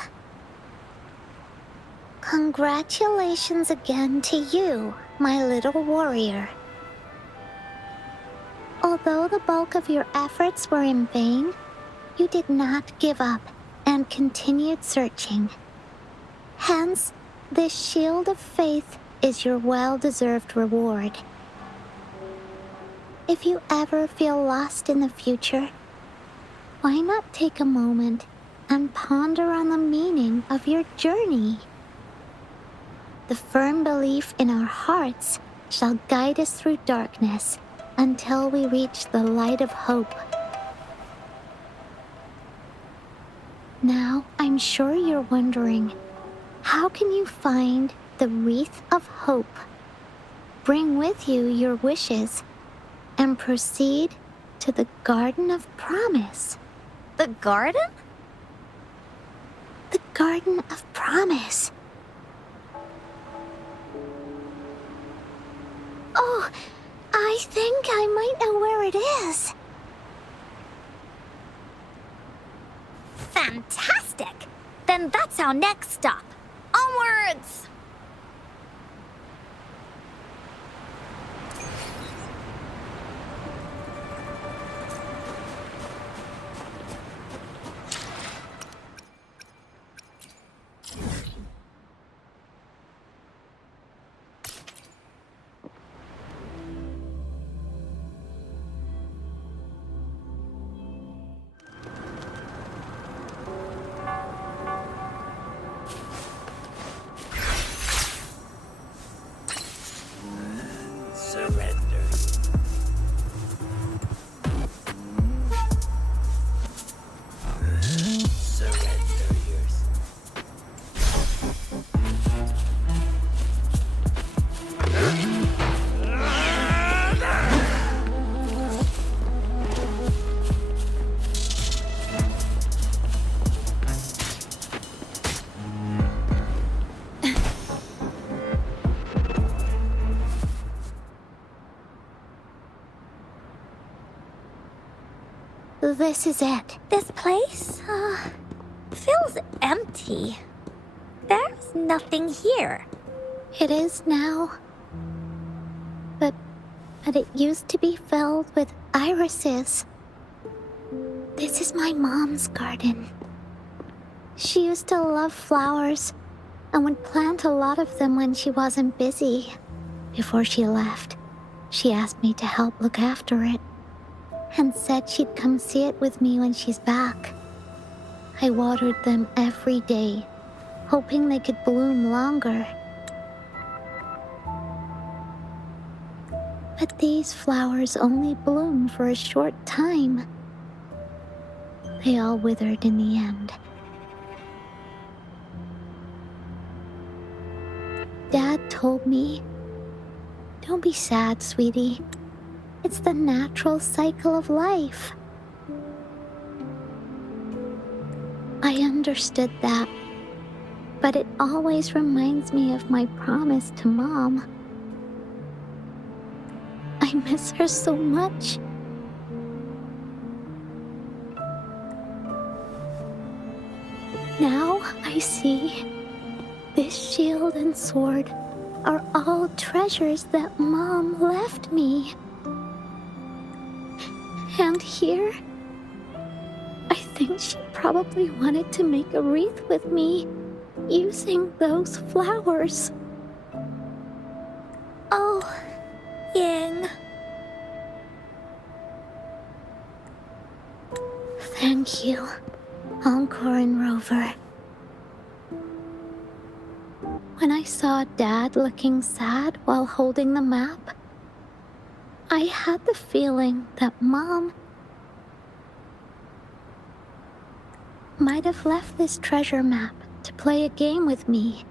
Congratulations again to you, my little warrior. Although the bulk of your efforts were in vain, you did not give up and continued searching. Hence, this shield of faith is your well-deserved reward. If you ever feel lost in the future, why not take a moment and ponder on the meaning of your journey? The firm belief in our hearts shall guide us through darkness until we reach the light of hope. Now, I'm sure you're wondering, how can you find the Wreath of Hope? Bring with you your wishes and proceed to the Garden of Promise. The garden? The Garden of Promise. Oh, I think I might know where it is. Fantastic! Then that's our next stop. Onwards! this is it. This place, feels empty. There's nothing here. It is now. But it used to be filled with irises. This is my mom's garden. She used to love flowers and would plant a lot of them when she wasn't busy. Before she left, she asked me to help look after it and said she'd come see it with me when she's back. I watered them every day, hoping they could bloom longer. But these flowers only bloom for a short time. They all withered in the end. Dad told me, "Don't be sad, sweetie. It's the natural cycle of life." I understood that, but it always reminds me of my promise to Mom. I miss her so much. Now I see this shield and sword are all treasures that Mom left me. And here, I think she probably wanted to make a wreath with me using those flowers. Oh, Ying. Thank you, Encore and Rover. When I saw Dad looking sad while holding the map, I had the feeling that Mom might have left this treasure map to play a game with me.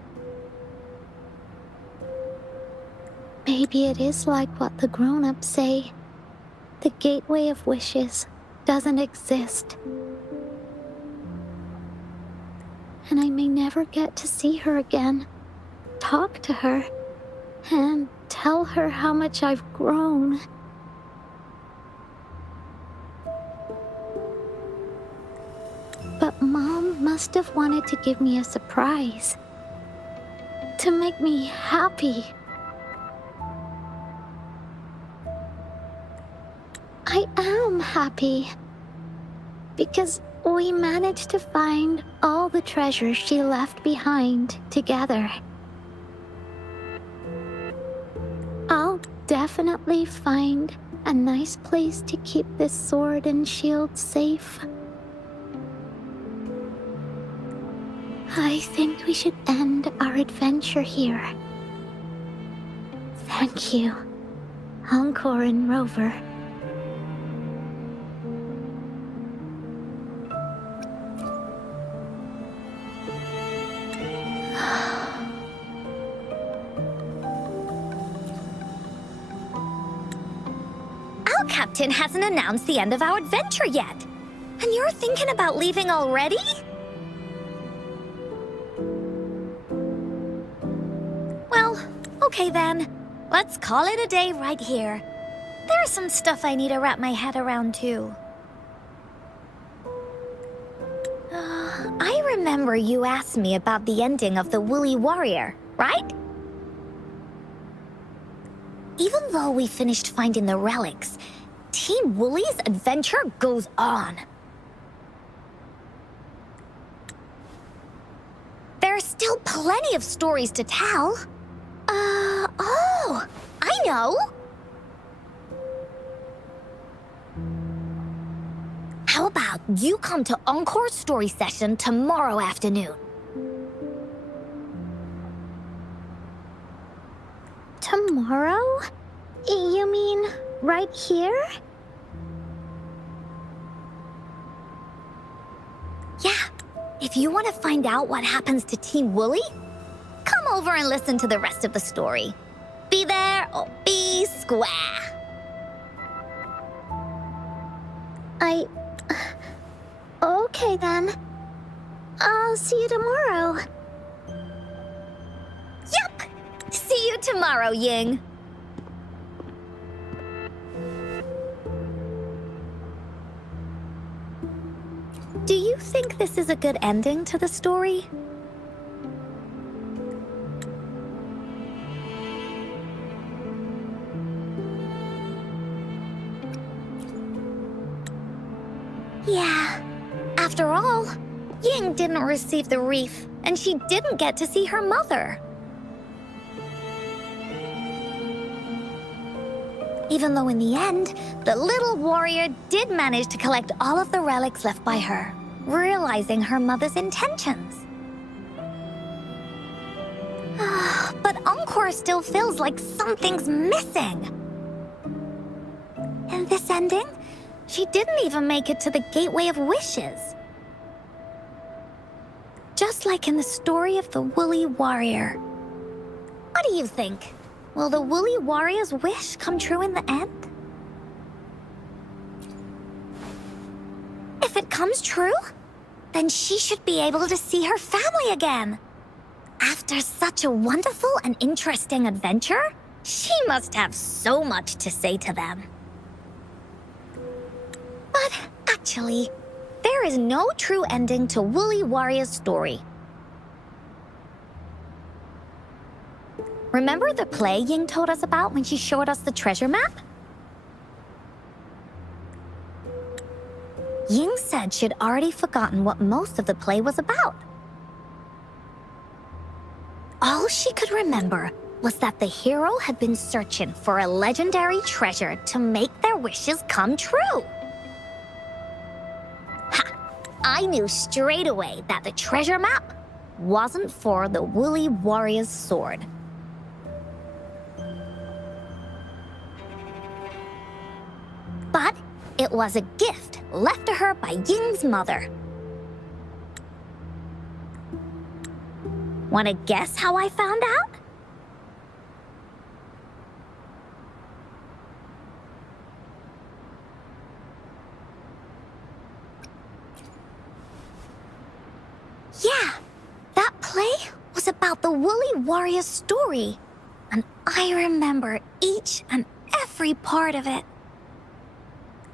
Maybe it is like what the grown-ups say. The gateway of wishes doesn't exist. And I may never get to see her again, talk to her, and tell her how much I've grown. But Mom must have wanted to give me a surprise. To make me happy. I am happy. Because we managed to find all the treasures she left behind together. I'll definitely find a nice place to keep this sword and shield safe. I think we should end our adventure here. Thank you, Encore and Rover. Our captain hasn't announced the end of our adventure yet. And you're thinking about leaving already? Well, okay then. Let's call it a day right here. There's some stuff I need to wrap my head around too. I remember you asked me about the ending of the Woolly Warrior, right? Even though we finished finding the relics, Team Woolly's adventure goes on. There's still plenty of stories to tell. Oh, I know! How about you come to Encore's story session tomorrow afternoon? Tomorrow? You mean right here? Yeah, if you want to find out what happens to Team Woolly, come over and listen to the rest of the story. Be there or be square. Okay then. I'll see you tomorrow. Yup! See you tomorrow, Ying. this is a good ending to the story? Yeah. After all, Ying didn't receive the wreath, and she didn't get to see her mother. Even though in the end, the little warrior did manage to collect all of the relics left by her, realizing her mother's intentions. But Encore still feels like something's missing. In this ending, she didn't even make it to the Gateway of Wishes. Just like in the story of the Woolly Warrior. What do you think? Will the Woolly Warrior's wish come true in the end? If it comes true, then she should be able to see her family again. After such a wonderful and interesting adventure, she must have so much to say to them. But actually, there is no true ending to Woolly Warrior's story. Remember the play Ying told us about when she showed us the treasure map? Ying said she'd already forgotten what most of the play was about. All she could remember was that the hero had been searching for a legendary treasure to make their wishes come true. I knew straight away that the treasure map wasn't for the Woolly Warrior's sword. But it was a gift left to her by Ying's mother. Want to guess how I found out? Yeah, that play was about the Woolly Warrior's story, and I remember each and every part of it.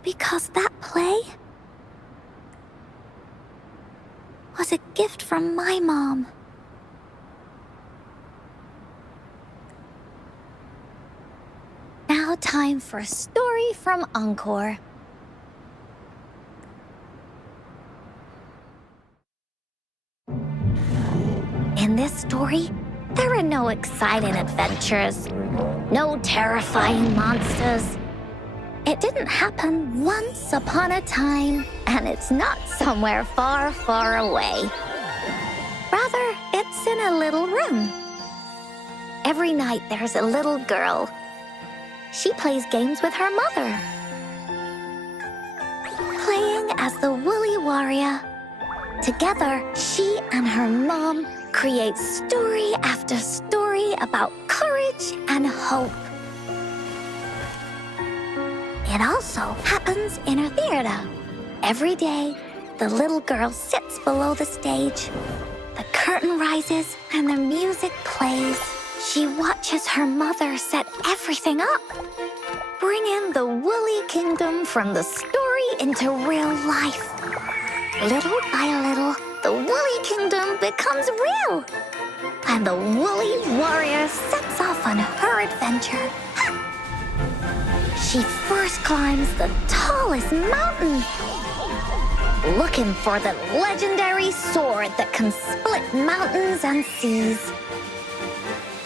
Because that play was a gift from my mom. Now time for a story from Encore. In this story, there are no exciting adventures, no terrifying monsters. It didn't happen once upon a time, and it's not somewhere far, far away. Rather, it's in a little room. Every night there's a little girl. She plays games with her mother. Playing as the Woolly Warrior. Together, she and her mom create story after story about courage and hope. It also happens in her theater. Every day, the little girl sits below the stage. The curtain rises and the music plays. She watches her mother set everything up, bringing the Woolly Kingdom from the story into real life. Little by little, the Woolly Kingdom becomes real, and the Woolly Warrior sets off on her adventure. She first climbs the tallest mountain, looking for the legendary sword that can split mountains and seas.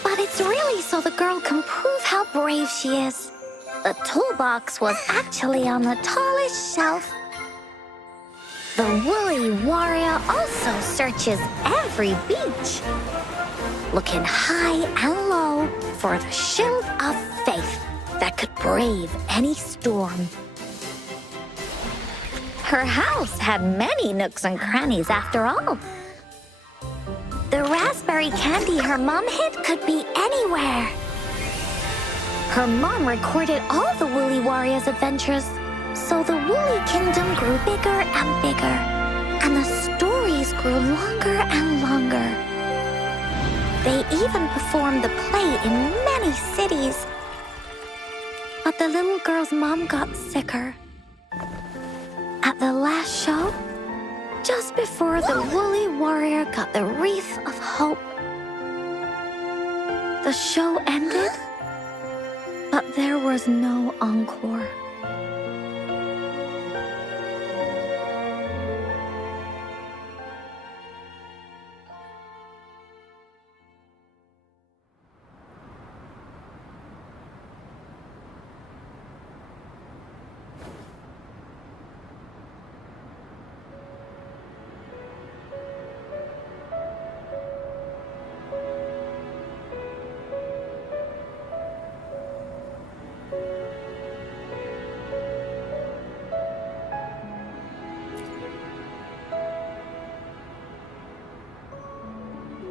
But it's really so the girl can prove how brave she is. The toolbox was actually on the tallest shelf. The Woolly Warrior also searches every beach, looking high and low for the shield of faith that could brave any storm. Her house had many nooks and crannies after all. The raspberry candy her mom hid could be anywhere. Her mom recorded all the Woolly Warrior's adventures, so the Woolly Kingdom grew bigger and bigger, and the stories grew longer and longer. They even performed the play in many cities. But the little girl's mom got sicker. At the last show, Just before the woolly warrior got the wreath of hope, the show ended, but there was no encore.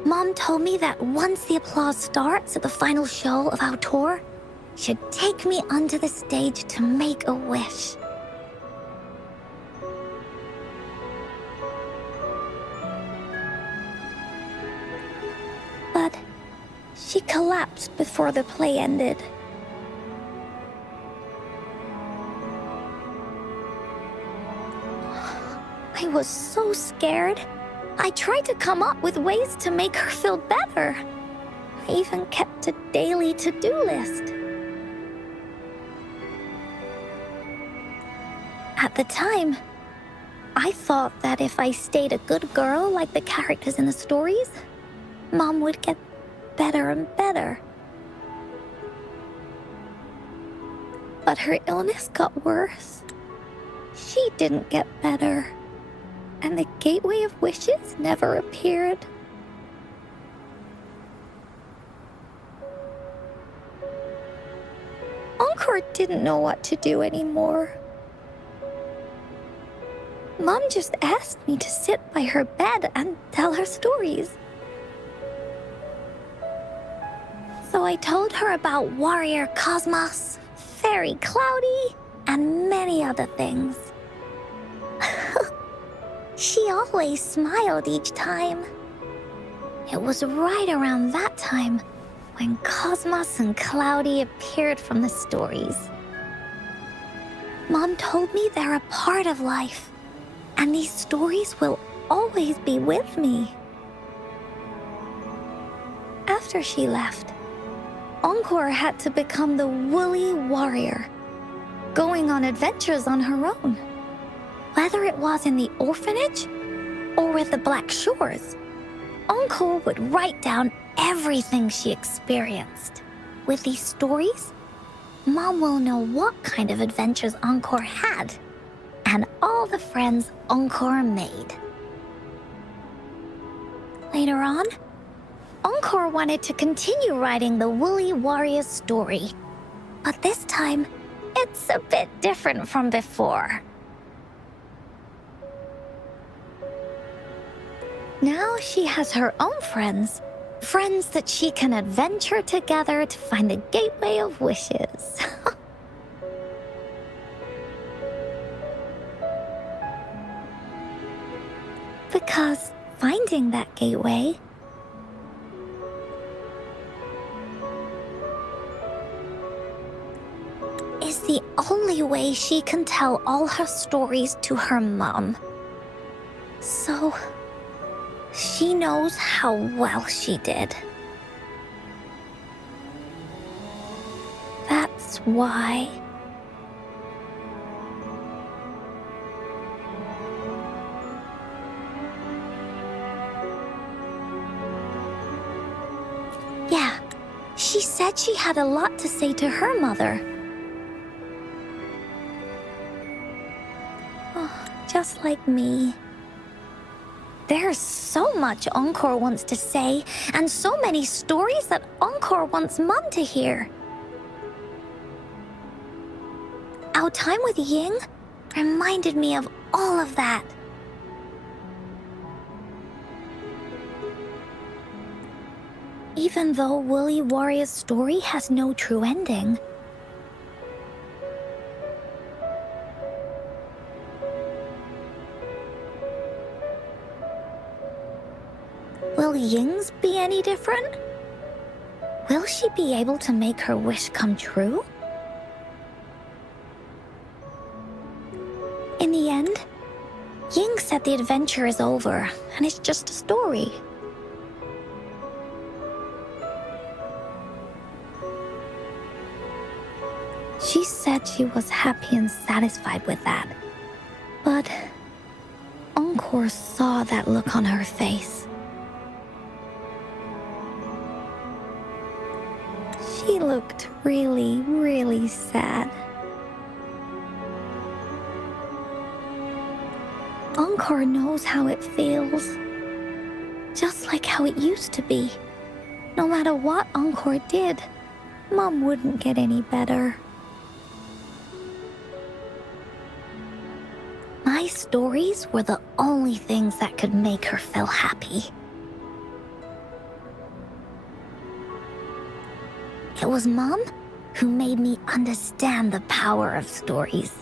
Mom told me that once the applause starts at the final show of our tour, she'd take me onto the stage to make a wish. But she collapsed before the play ended. I was so scared. I tried to come up with ways to make her feel better. I even kept a daily to-do list. At the time, I thought that if I stayed a good girl like the characters in the stories, Mom would get better and better. But her illness got worse. She didn't get better. And the Gateway of Wishes never appeared. Encore didn't know what to do anymore. Mom just asked me to sit by her bed and tell her stories. So I told her about Warrior Cosmos, Fairy Cloudy, and many other things. She always smiled each time. It was right around that time when Cosmos and Cloudy appeared from the stories. Mom told me they're a part of life, and these stories will always be with me. After she left, Encore had to become the woolly warrior, going on adventures on her own. Whether it was in the orphanage or with the Black Shores, Encore would write down everything she experienced. With these stories, Mom will know what kind of adventures Encore had and all the friends Encore made. Later on, Encore wanted to continue writing the Woolly Warrior's story, but this time, it's a bit different from before. Now she has her own friends that she can adventure together to find the Gateway of Wishes. Because finding that gateway is the only way she can tell all her stories to her mom. So she knows how well she did. That's why. Yeah, she said she had a lot to say to her mother. Oh, just like me. There's so much Encore wants to say, and so many stories that Encore wants Mom to hear. Our time with Ying reminded me of all of that. Even though Woolly Warrior's story has no true ending, will Ying's be any different? Will she be able to make her wish come true? In the end, Ying said the adventure is over and it's just a story. She said she was happy and satisfied with that. But Encore saw that look on her face. She looked really, really sad. Encore knows how it feels. Just like how it used to be. No matter what Encore did, Mom wouldn't get any better. My stories were the only things that could make her feel happy. It was Mom who made me understand the power of stories.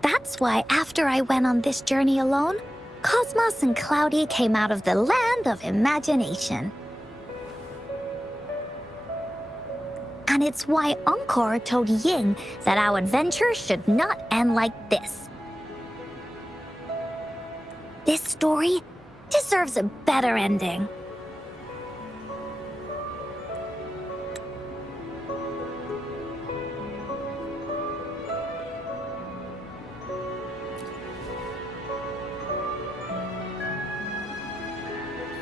That's why after I went on this journey alone, Cosmos and Cloudy came out of the land of imagination. And it's why Encore told Ying that our adventure should not end like this. This story deserves a better ending.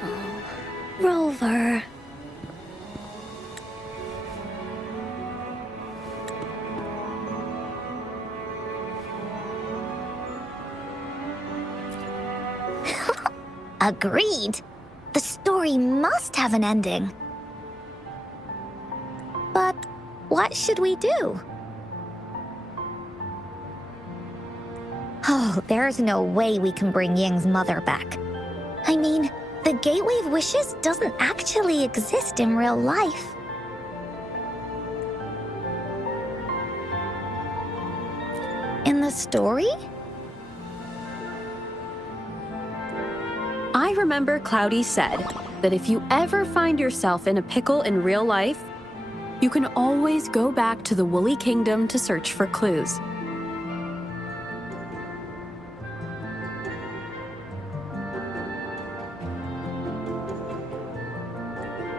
Oh, Rover. Agreed. The story must have an ending. But what should we do? Oh, there's no way we can bring Ying's mother back. I mean, the Gateway of Wishes doesn't actually exist in real life. In the story? I remember Cloudy said that if you ever find yourself in a pickle in real life, you can always go back to the Woolly Kingdom to search for clues.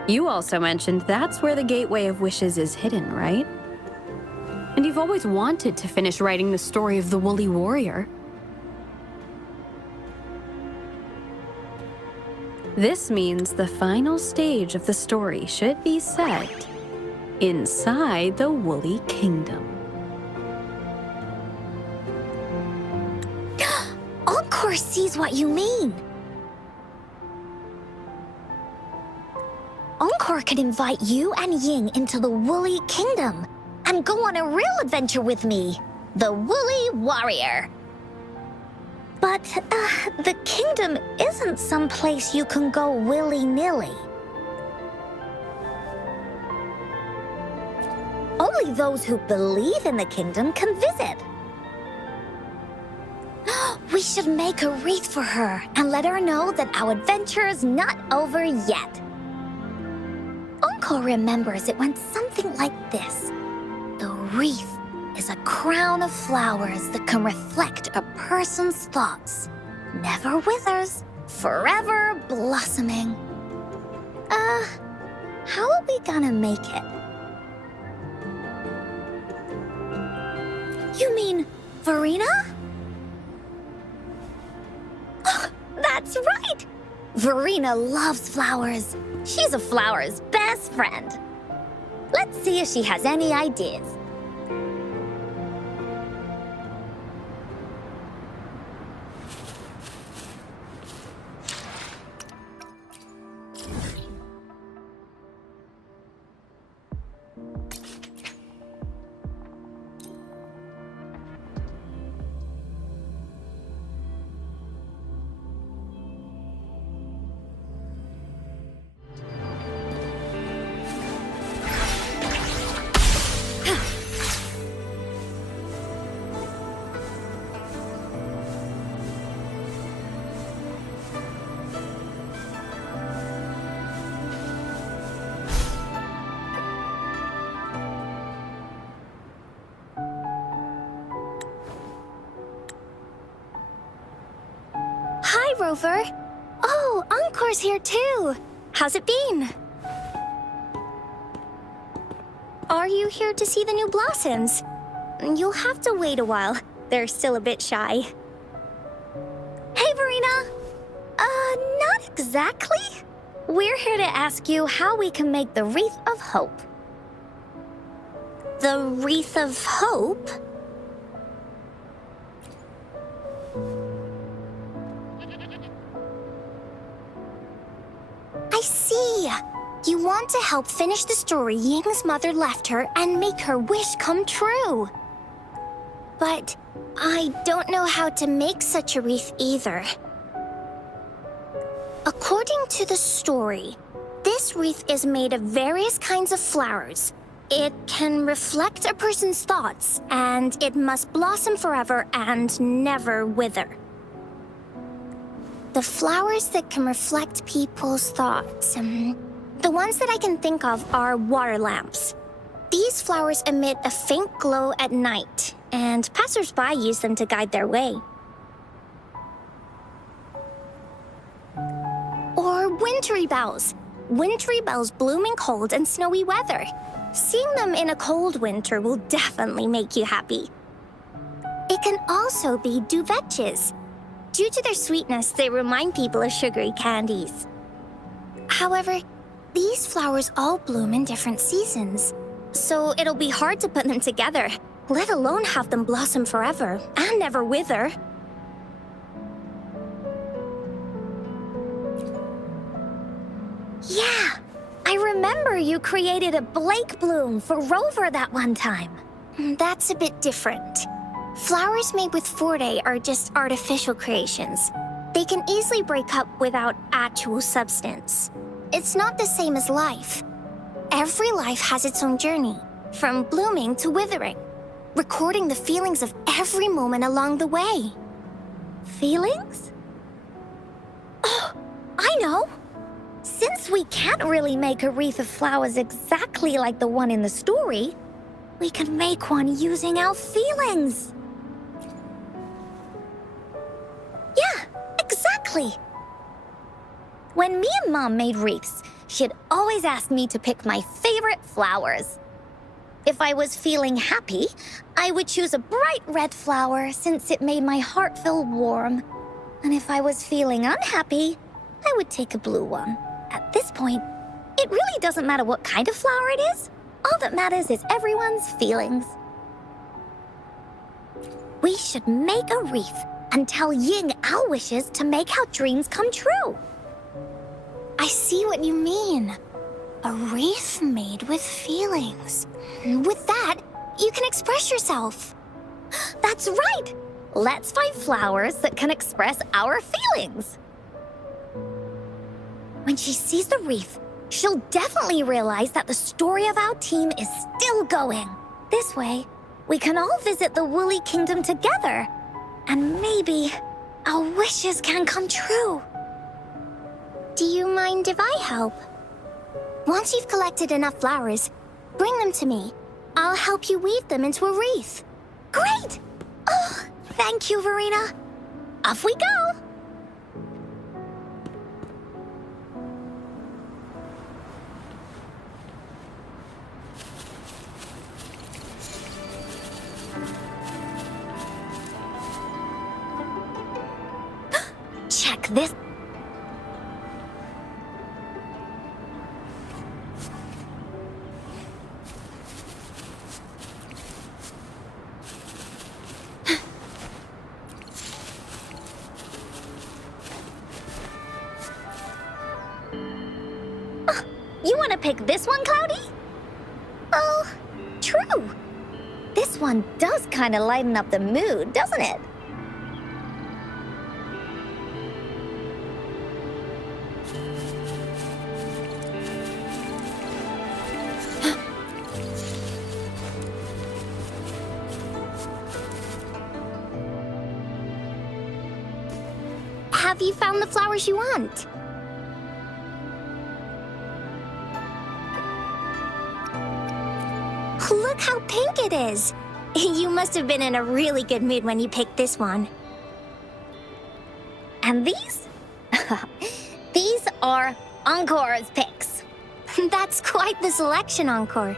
You also mentioned that's where the Gateway of Wishes is hidden, right? And you've always wanted to finish writing the story of the Woolly Warrior. This means the final stage of the story should be set inside the Woolly Kingdom. Encore sees what you mean. Encore could invite you and Ying into the Woolly Kingdom and go on a real adventure with me, the Woolly Warrior. But the kingdom isn't some place you can go willy-nilly. Only those who believe in the kingdom can visit. We should make a wreath for her and let her know that our adventure is not over yet. Encore remembers it went something like this. The wreath is a crown of flowers that can reflect a person's thoughts. Never withers, forever blossoming. How are we gonna make it? You mean Verena? That's right! Verena loves flowers. She's a flower's best friend. Let's see if she has any ideas. Rover. Oh, Encore's here too. How's it been? Are you here to see the new blossoms? You'll have to wait a while. They're still a bit shy. Hey, Verena! Not exactly. We're here to ask you how we can make the Wreath of Hope. The Wreath of Hope? I see. You want to help finish the story Ying's mother left her and make her wish come true. But I don't know how to make such a wreath either. According to the story, this wreath is made of various kinds of flowers. It can reflect a person's thoughts, and it must blossom forever and never wither. The flowers that can reflect people's thoughts, the ones that I can think of are water lamps. These flowers emit a faint glow at night, and passers-by use them to guide their way. Or wintry bells. Wintry bells bloom in cold and snowy weather. Seeing them in a cold winter will definitely make you happy. It can also be duvetches. Due to their sweetness, they remind people of sugary candies. However, these flowers all bloom in different seasons, so it'll be hard to put them together, let alone have them blossom forever and never wither. Yeah, I remember you created a Blake bloom for Rover that one time. That's a bit different. Flowers made with Forte are just artificial creations. They can easily break up without actual substance. It's not the same as life. Every life has its own journey, from blooming to withering, recording the feelings of every moment along the way. Feelings? Oh, I know! Since we can't really make a wreath of flowers exactly like the one in the story, we can make one using our feelings. Yeah, exactly. When me and Mom made wreaths, she'd always ask me to pick my favorite flowers. If I was feeling happy, I would choose a bright red flower since it made my heart feel warm. And if I was feeling unhappy, I would take a blue one. At this point, it really doesn't matter what kind of flower it is. All that matters is everyone's feelings. We should make a wreath and tell Ying our wishes to make our dreams come true. I see what you mean. A wreath made with feelings. With that, you can express yourself. That's right! Let's find flowers that can express our feelings. When she sees the wreath, she'll definitely realize that the story of our team is still going. This way, we can all visit the Woolly Kingdom together. And maybe our wishes can come true. Do you mind if I help? Once you've collected enough flowers, bring them to me. I'll help you weave them into a wreath. Great! Oh, thank you, Verena. Off we go! Check this. You want to pick this one, Cloudy? Oh, true. This one does kind of lighten up the mood, doesn't it? Have you found the flowers you want? Look how pink it is! You must have been in a really good mood when you picked this one. And these are Encore's picks. That's quite the selection, Encore.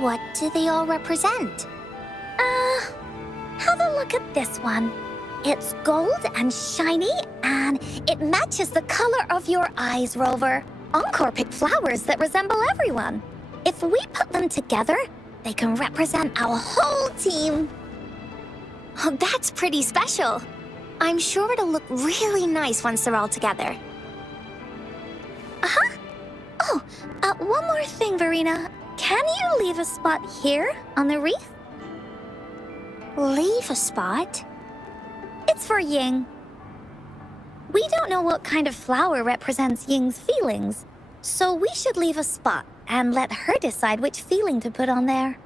What do they all represent? Have a look at this one. It's gold and shiny, and it matches the color of your eyes, Rover. Encore picked flowers that resemble everyone. If we put them together, they can represent our whole team. Oh, that's pretty special. I'm sure it'll look really nice once they're all together. Uh-huh. Oh, one more thing, Verena. Can you leave a spot here on the wreath? Leave a spot? It's for Ying. We don't know what kind of flower represents Ying's feelings, so we should leave a spot and let her decide which feeling to put on there.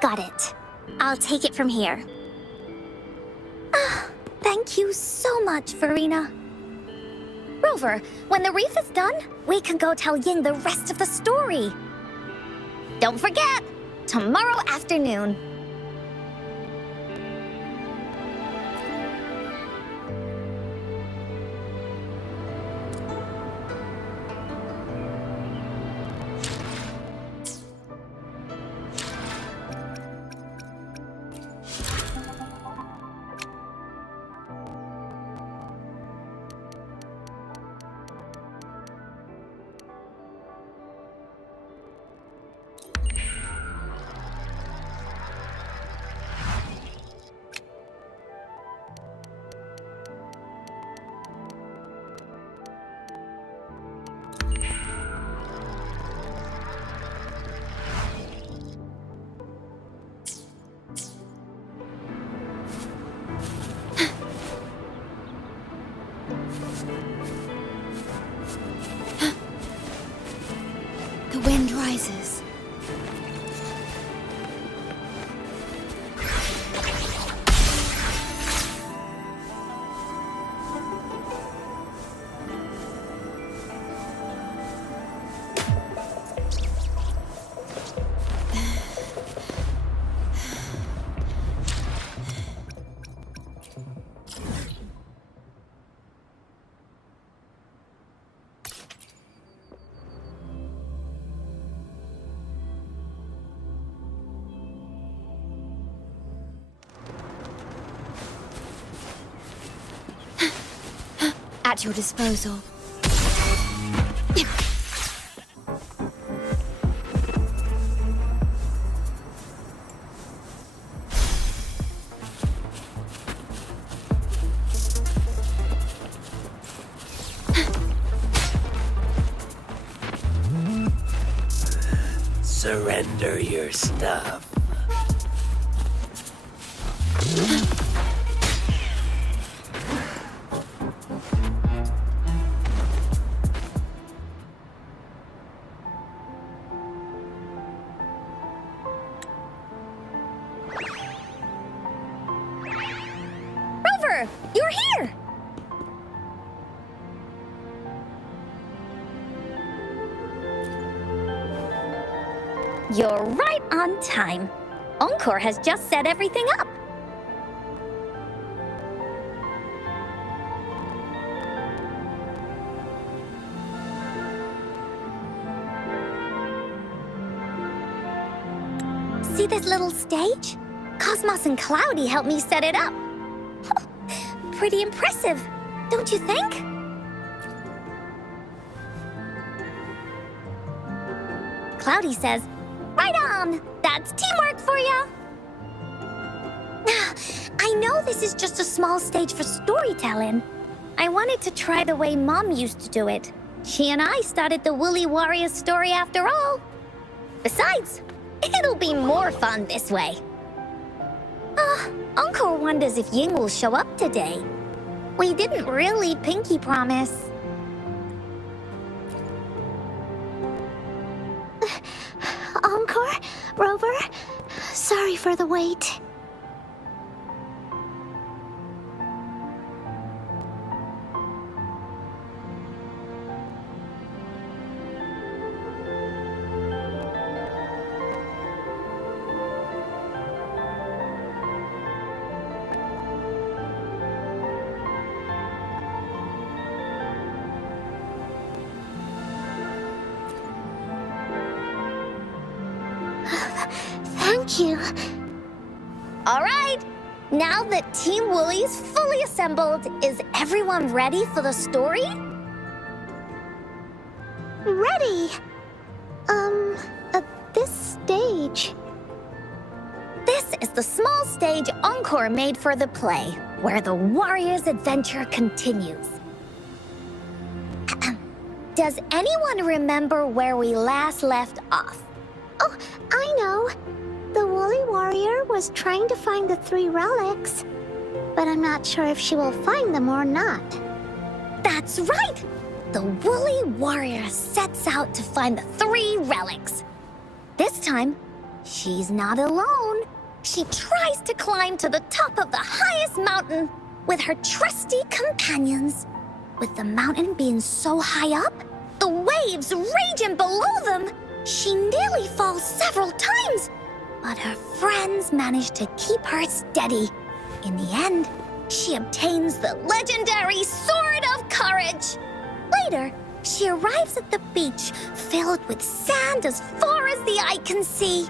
Got it. I'll take it from here. Thank you so much, Verena. Rover, when the wreath is done, we can go tell Ying the rest of the story. Don't forget, tomorrow afternoon. The wind rises. At your disposal. Surrender your stuff. Rover, you're here! You're right on time. Encore has just set everything up. See this little stage? Cosmos and Cloudy helped me set it up. Pretty impressive, don't you think? Cloudy says, "Right on! That's teamwork for ya!" I know this is just a small stage for storytelling. I wanted to try the way Mom used to do it. She and I started the Woolly Warrior story after all. Besides, it'll be more fun this way. Encore wonders if Ying will show up today. We didn't really pinky promise. Encore? Rover? Sorry for the wait. Thank you. All right, now that Team Woolly's fully assembled, is everyone ready for the story? Ready. At this stage. This is the small stage encore made for the play, where the warrior's adventure continues. Does anyone remember where we last left off? Oh, I know. The Woolly Warrior was trying to find the 3 relics, but I'm not sure if she will find them or not. That's right! The Woolly Warrior sets out to find the 3 relics. This time, she's not alone. She tries to climb to the top of the highest mountain with her trusty companions. With the mountain being so high up, the waves raging below them, she nearly falls several times. But her friends manage to keep her steady. In the end, she obtains the legendary Sword of Courage. Later, she arrives at the beach filled with sand as far as the eye can see.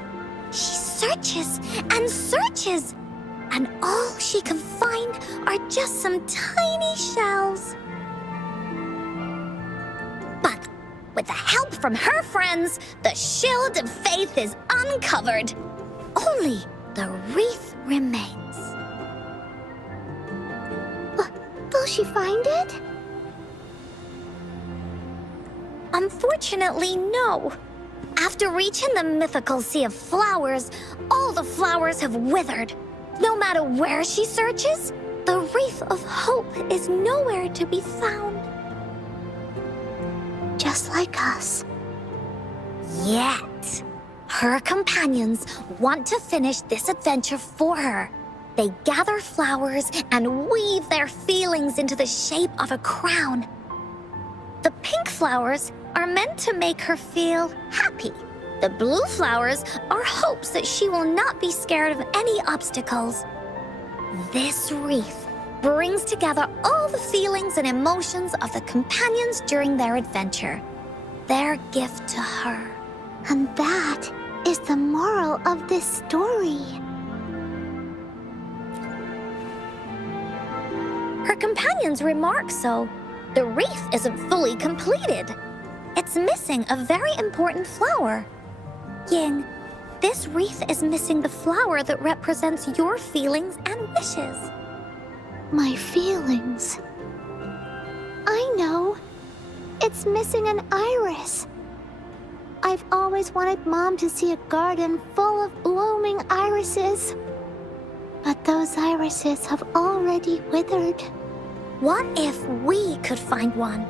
She searches and searches, and all she can find are just some tiny shells. But with the help from her friends, the Shield of Faith is uncovered. Only the wreath remains. Will she find it? Unfortunately, no. After reaching the mythical Sea of Flowers, all the flowers have withered. No matter where she searches, the Wreath of Hope is nowhere to be found. Just like us. Yet, her companions want to finish this adventure for her. They gather flowers and weave their feelings into the shape of a crown. The pink flowers are meant to make her feel happy. The blue flowers are hopes that she will not be scared of any obstacles. This wreath brings together all the feelings and emotions of the companions during their adventure. Their gift to her. And that is the moral of this story. Her companions remark so. The wreath isn't fully completed. It's missing a very important flower. Ying, this wreath is missing the flower that represents your feelings and wishes. My feelings. I know. It's missing an iris. I've always wanted Mom to see a garden full of blooming irises. But those irises have already withered. What if we could find one?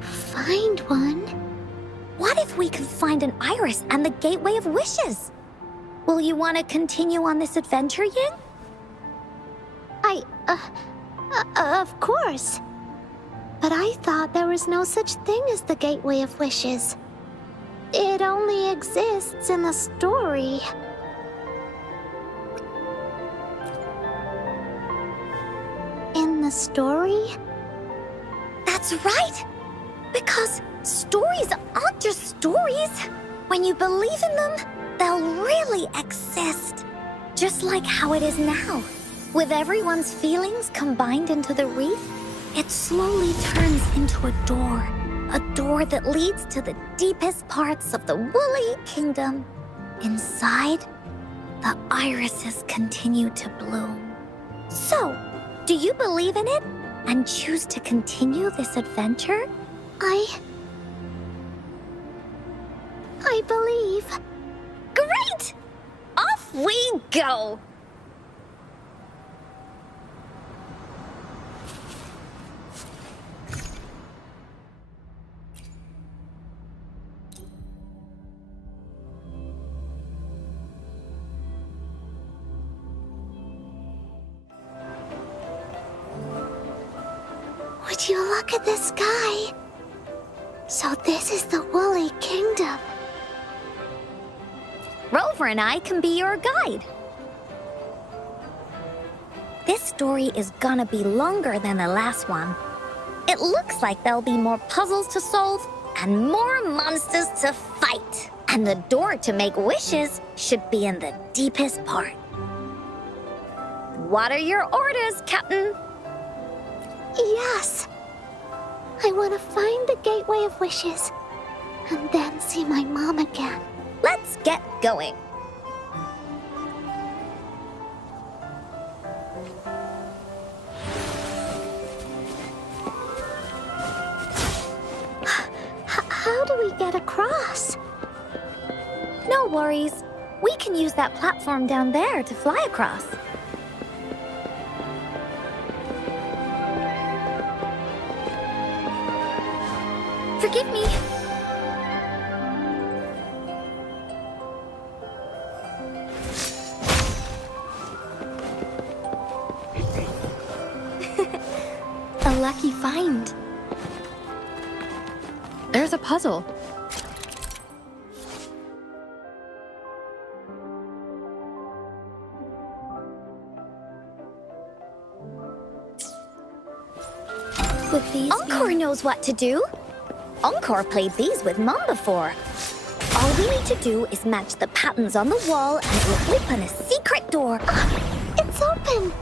Find one? What if we could find an iris and the Gateway of Wishes? Will you want to continue on this adventure, Ying? Of course. But I thought there was no such thing as the Gateway of Wishes. It only exists in the story. In the story? That's right! Because stories aren't just stories. When you believe in them, they'll really exist. Just like how it is now. With everyone's feelings combined into the wreath, it slowly turns into a door. A door that leads to the deepest parts of the Woolly Kingdom. Inside, the irises continue to bloom. So, do you believe in it and choose to continue this adventure? I believe. Great! Off we go! Would you look at the sky? So this is the Woolly Kingdom. Rover and I can be your guide. This story is gonna be longer than the last one. It looks like there'll be more puzzles to solve and more monsters to fight. And the door to make wishes should be in the deepest part. What are your orders, Captain? Yes. I want to find the Gateway of Wishes and then see my mom again. Let's get going. How do we get across? No worries. We can use that platform down there to fly across. Forgive me. A lucky find. There's a puzzle. With these Encore knows what to do. Encore played these with Mom before. All we need to do is match the patterns on the wall and it will open a secret door. It's open.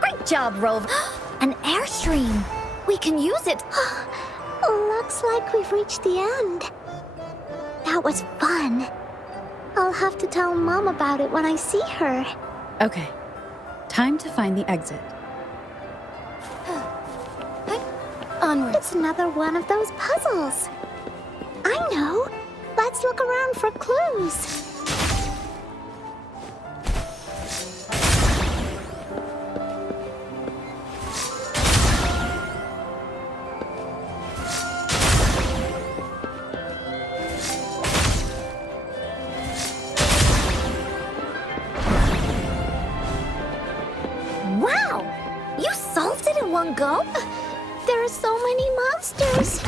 Great job, Rove. An airstream. We can use it. Looks like we've reached the end. That was fun. I'll have to tell Mom about it when I see her. Okay. Time to find the exit. Onward. It's another one of those puzzles. I know. Let's look around for clues. Wow! You solved it in one go? There are so many monsters.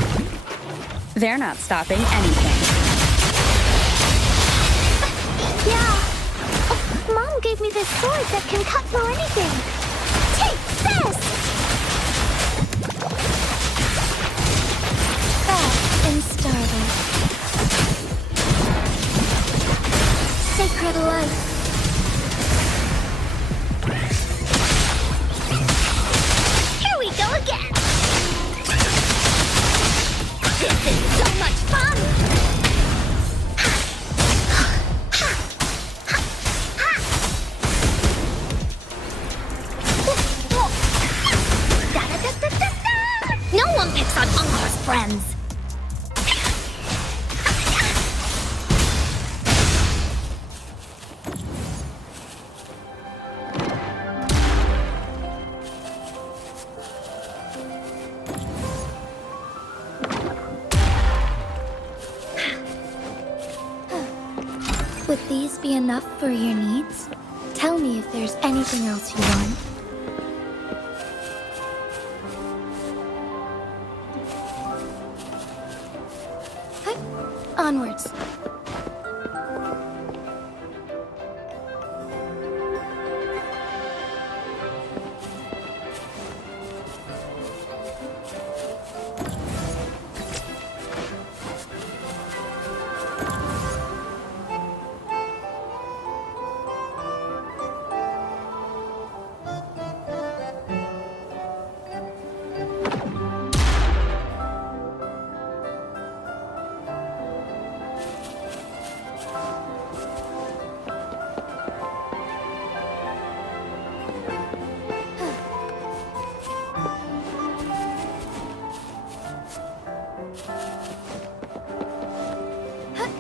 They're not stopping anything. Yeah. Oh, Mom gave me this sword that can cut through anything. Take this! Fast and startled. Sacred life. Here we go again! This is so much fun! No one picks on Encore's friends! Would these be enough for your needs? Tell me if there's anything else you want. Onwards.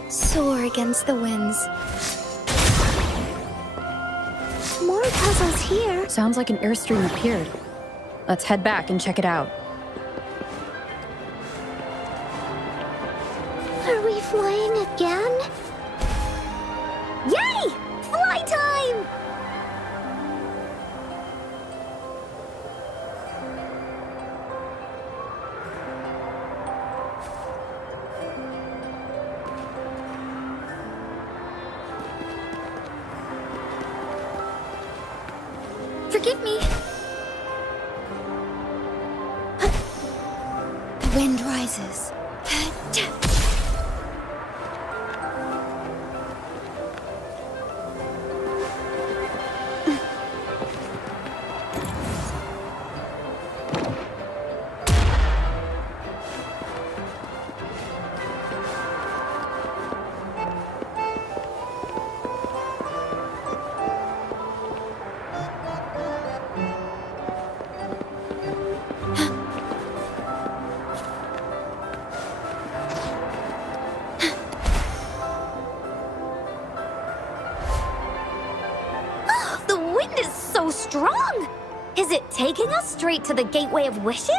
Soar against the winds. More puzzles here. Sounds like an airstream appeared. Let's head back and check it out. Are we flying again? Yay! Fly time! Forgive me. The wind rises. wrong? Is it taking us straight to the Gateway of Wishes?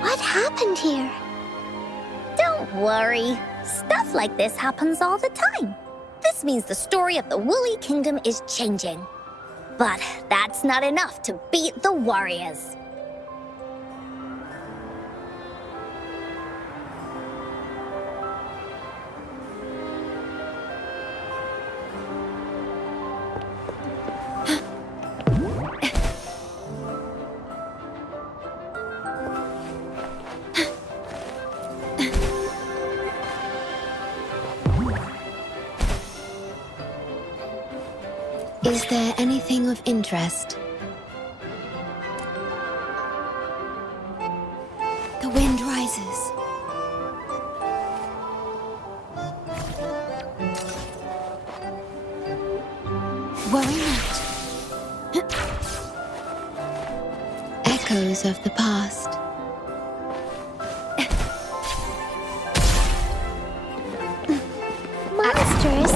What happened here? Don't worry. Stuff like this happens all the time. This means the story of the Woolly Kingdom is changing. But that's not enough to beat the warriors. Is there anything of interest? The wind rises. Worry not. Echoes of the past. Monsters?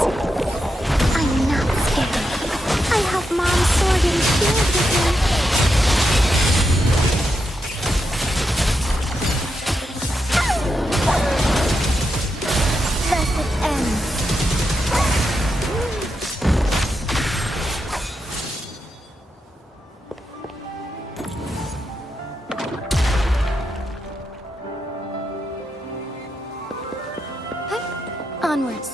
I'm not scared. I have Mom's sword and shield with me. Let it end. Onwards.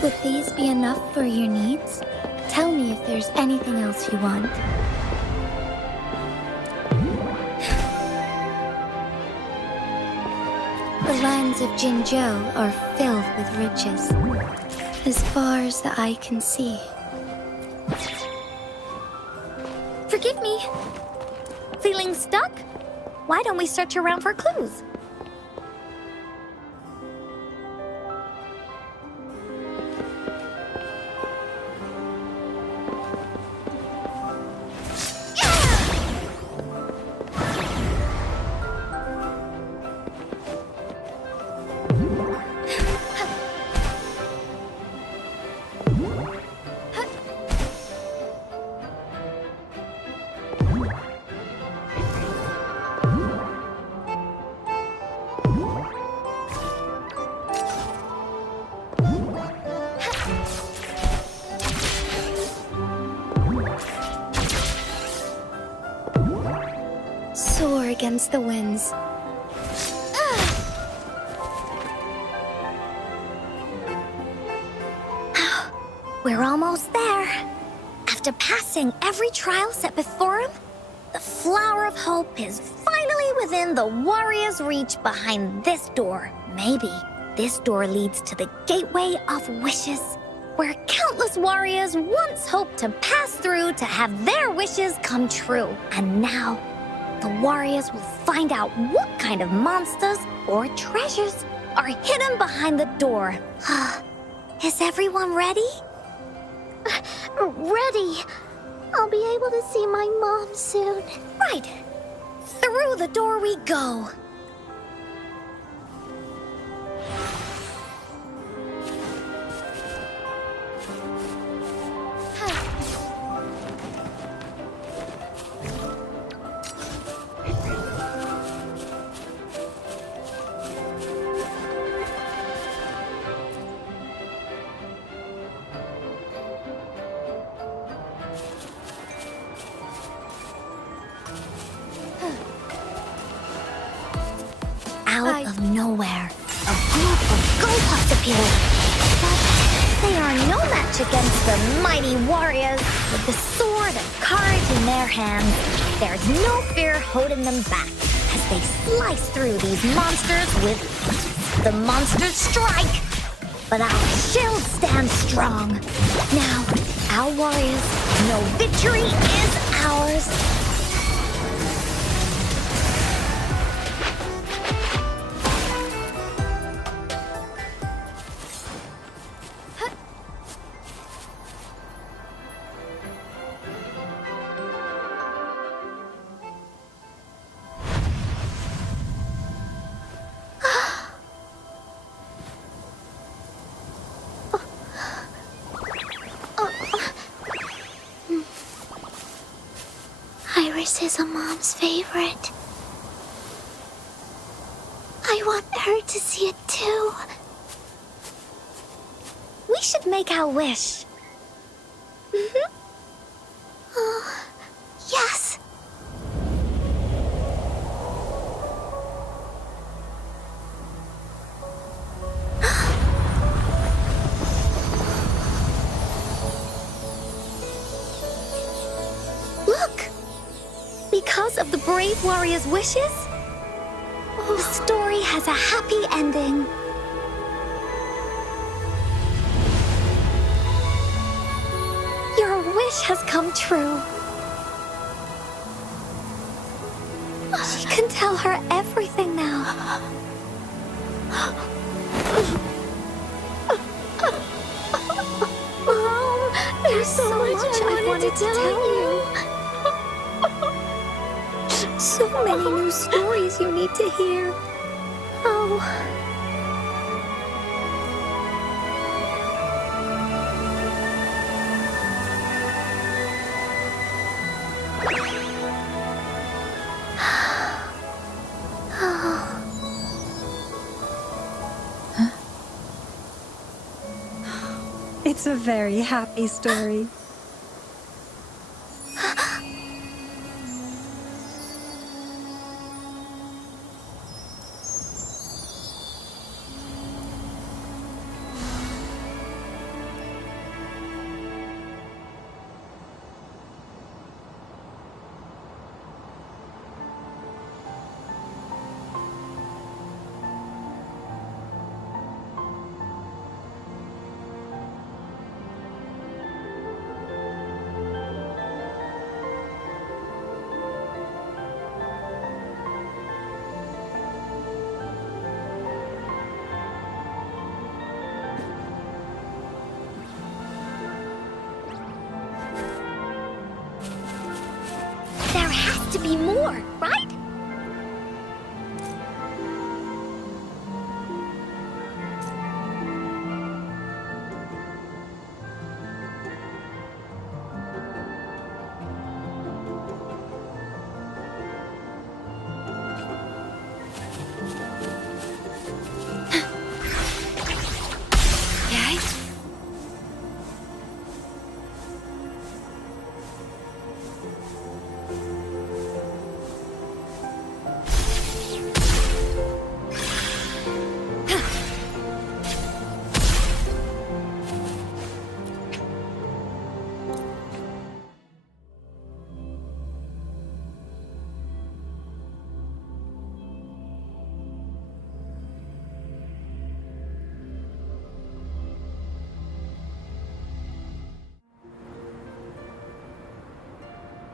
Would these be enough for your needs? Tell me if there's anything else you want. The lands of Jinzhou are filled with riches, as far as the eye can see. Forgive me. Feeling stuck? Why don't we search around for clues? Soar against the winds. We're almost there. After passing every trial set before him, the Flower of Hope is finally within the warrior's reach behind this door. Maybe this door leads to the Gateway of Wishes, where countless warriors once hoped to pass through to have their wishes come true. And now, the warriors will find out what kind of monsters or treasures are hidden behind the door. Is everyone ready? Ready. I'll be able to see my mom soon. Right. Through the door we go. Out of nowhere, a group of Gopuffs appeared. But they are no match against the mighty warriors. With the sword and courage in their hands, there's no fear holding them back as they slice through these monsters with ease. The monsters strike, but our shield stands strong. Now, our warriors know victory is ours. This is a mom's favorite. I want her to see it too. We should make our wish. Oh, yes. Look! Because of the brave warrior's wishes, the story has a happy ending. Your wish has come true. She can tell her everything now. Mom, there's so much I wanted to tell you. So many new stories you need to hear. Oh. It's a very happy story. There has to be more, right?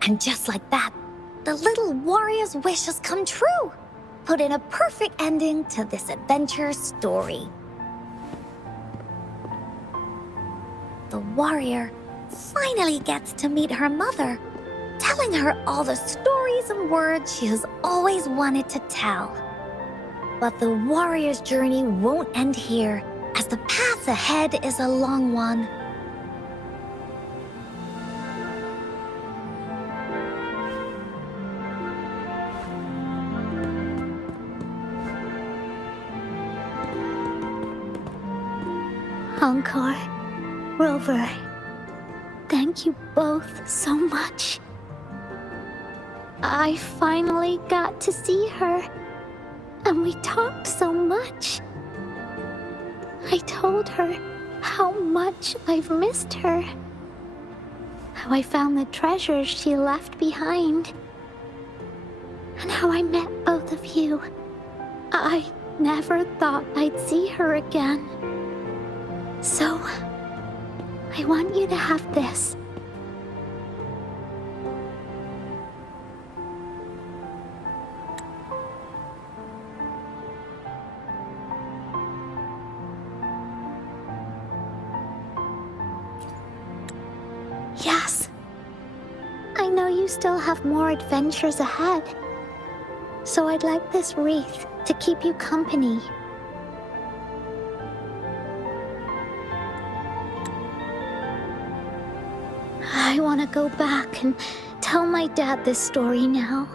And just like that, the little warrior's wish has come true, putting a perfect ending to this adventure story. The warrior finally gets to meet her mother, telling her all the stories and words she has always wanted to tell. But the warrior's journey won't end here, as the path ahead is a long one. Encore, Rover, thank you both so much. I finally got to see her, and we talked so much. I told her how much I've missed her, how I found the treasures she left behind, and how I met both of you. I never thought I'd see her again. So, I want you to have this. Yes. I know you still have more adventures ahead. So I'd like this wreath to keep you company. I want to go back and tell my dad this story now.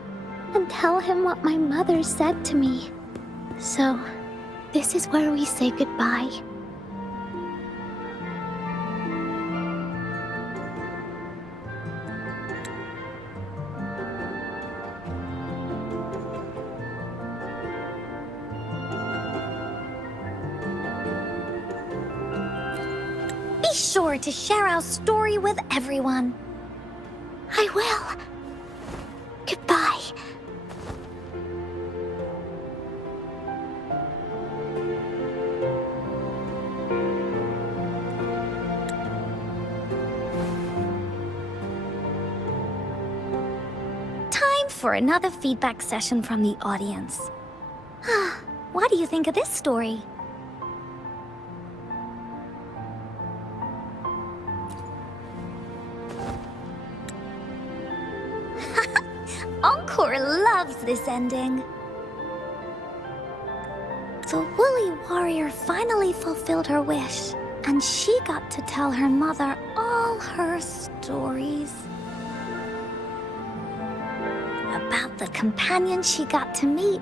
And tell him what my mother said to me. So, this is where we say goodbye. Be sure to share our story with everyone. I will. Goodbye. Time for another feedback session from the audience. What do you think of this story? Encore loves this ending. The woolly warrior finally fulfilled her wish, and she got to tell her mother all her stories. About the companion she got to meet.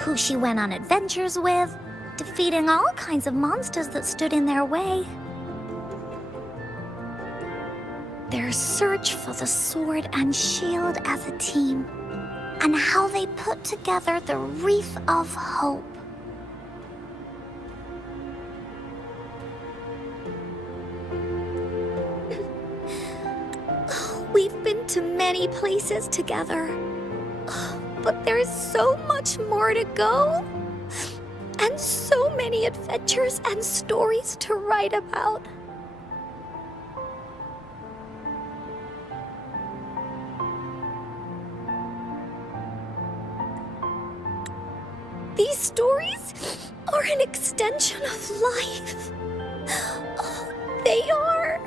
Who she went on adventures with, defeating all kinds of monsters that stood in their way. Their search for the sword and shield as a team, and how they put together the wreath of hope. We've been to many places together, but there's so much more to go. And so many adventures and stories to write about. These stories are an extension of life. Oh, they are.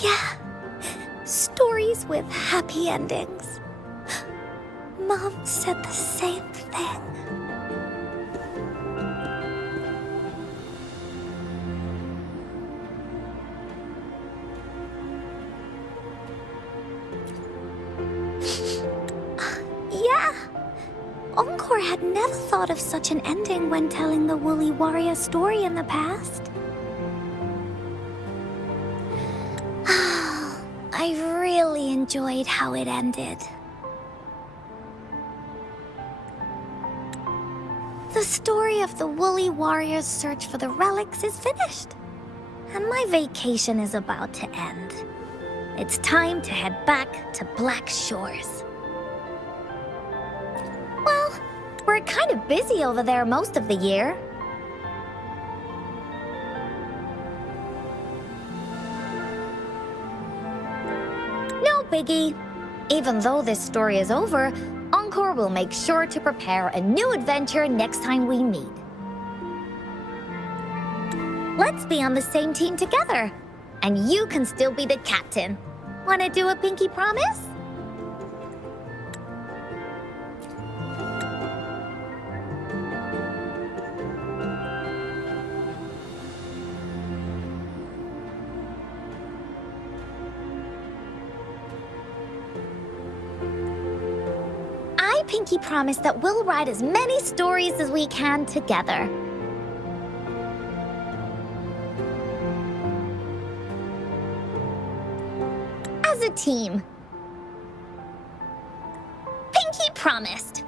Yeah, stories with happy endings. Mom said the same thing. Yeah, Encore had never thought of such an ending when telling the Woolly Warrior story in the past. I really enjoyed how it ended. The story of the Woolly Warrior's search for the relics is finished, and my vacation is about to end. It's time to head back to Black Shores. Well, we're kind of busy over there most of the year. No biggie. Even though this story is over, Encore will make sure to prepare a new adventure next time we meet. Let's be on the same team together, and you can still be the captain. Wanna do a pinky promise? I pinky promise that we'll write as many stories as we can together. As a team. Pinky promised.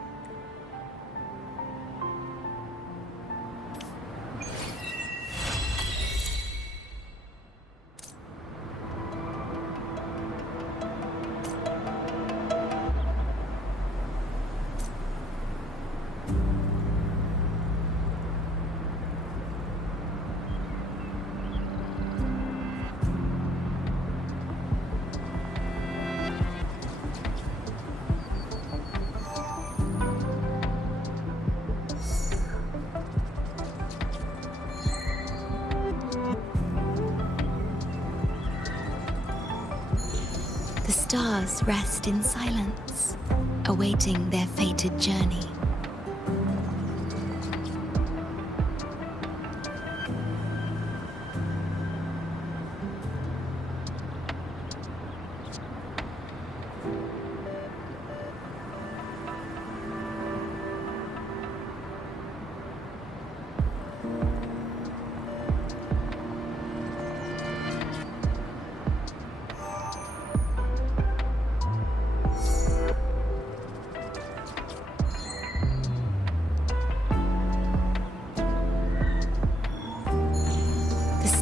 The stars rest in silence, awaiting their fated journey.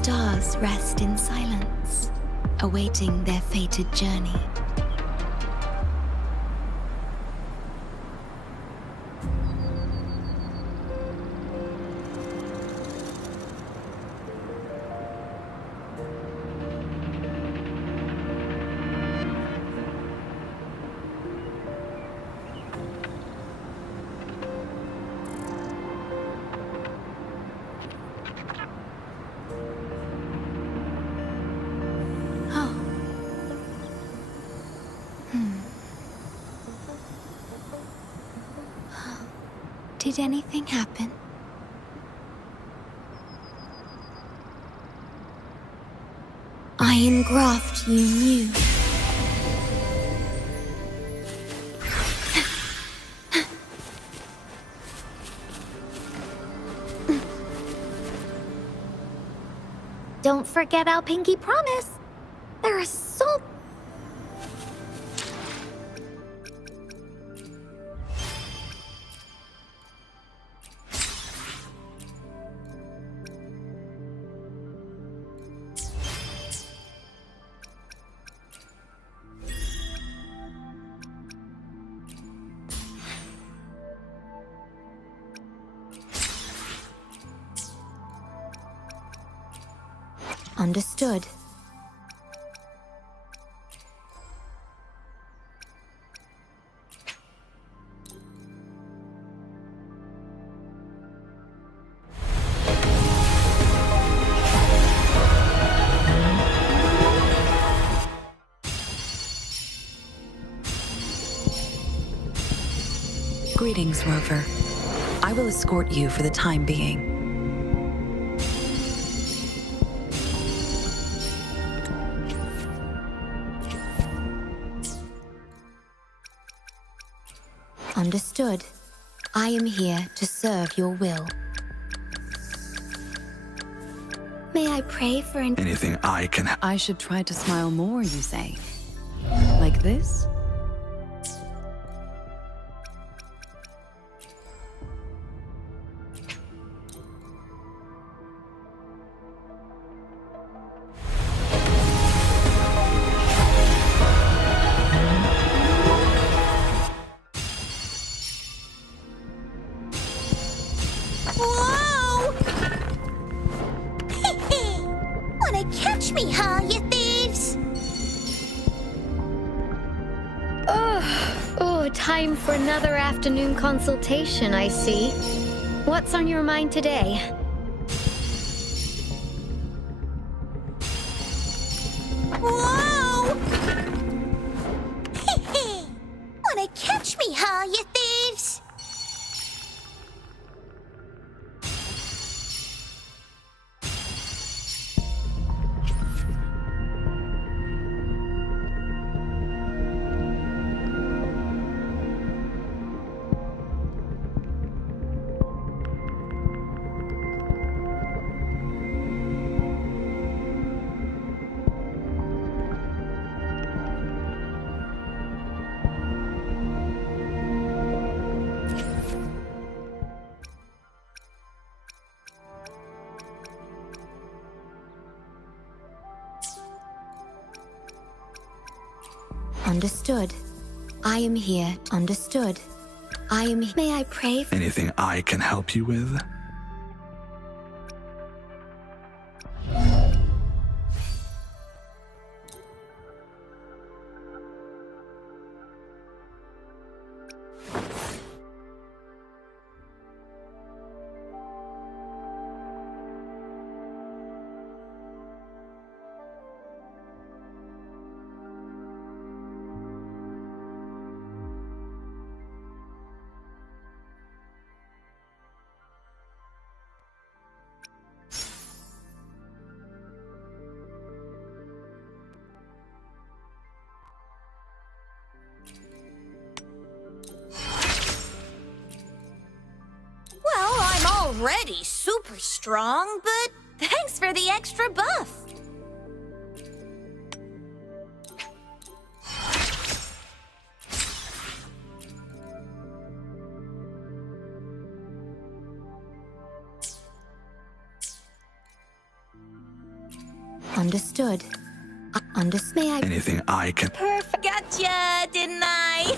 Stars rest in silence, awaiting their fated journey. Did anything happen? I engraft you new. Don't forget our pinky promise. There are so... Understood. Greetings, Rover. I will escort you for the time being. Understood. I am here to serve your will. May I pray for an... Anything I can... I should try to smile more, you say? Like this? Whoa! Wanna catch me, huh, you thieves? Oh, time for another afternoon consultation, I see. What's on your mind today? Whoa! Wanna catch me, huh, you thieves? Understood. I am here. Understood. I am... May I pray for... Anything I can help you with? already super strong, but thanks for the extra buff. Understood. May I? Anything I can. Perfect. Gotcha, didn't I?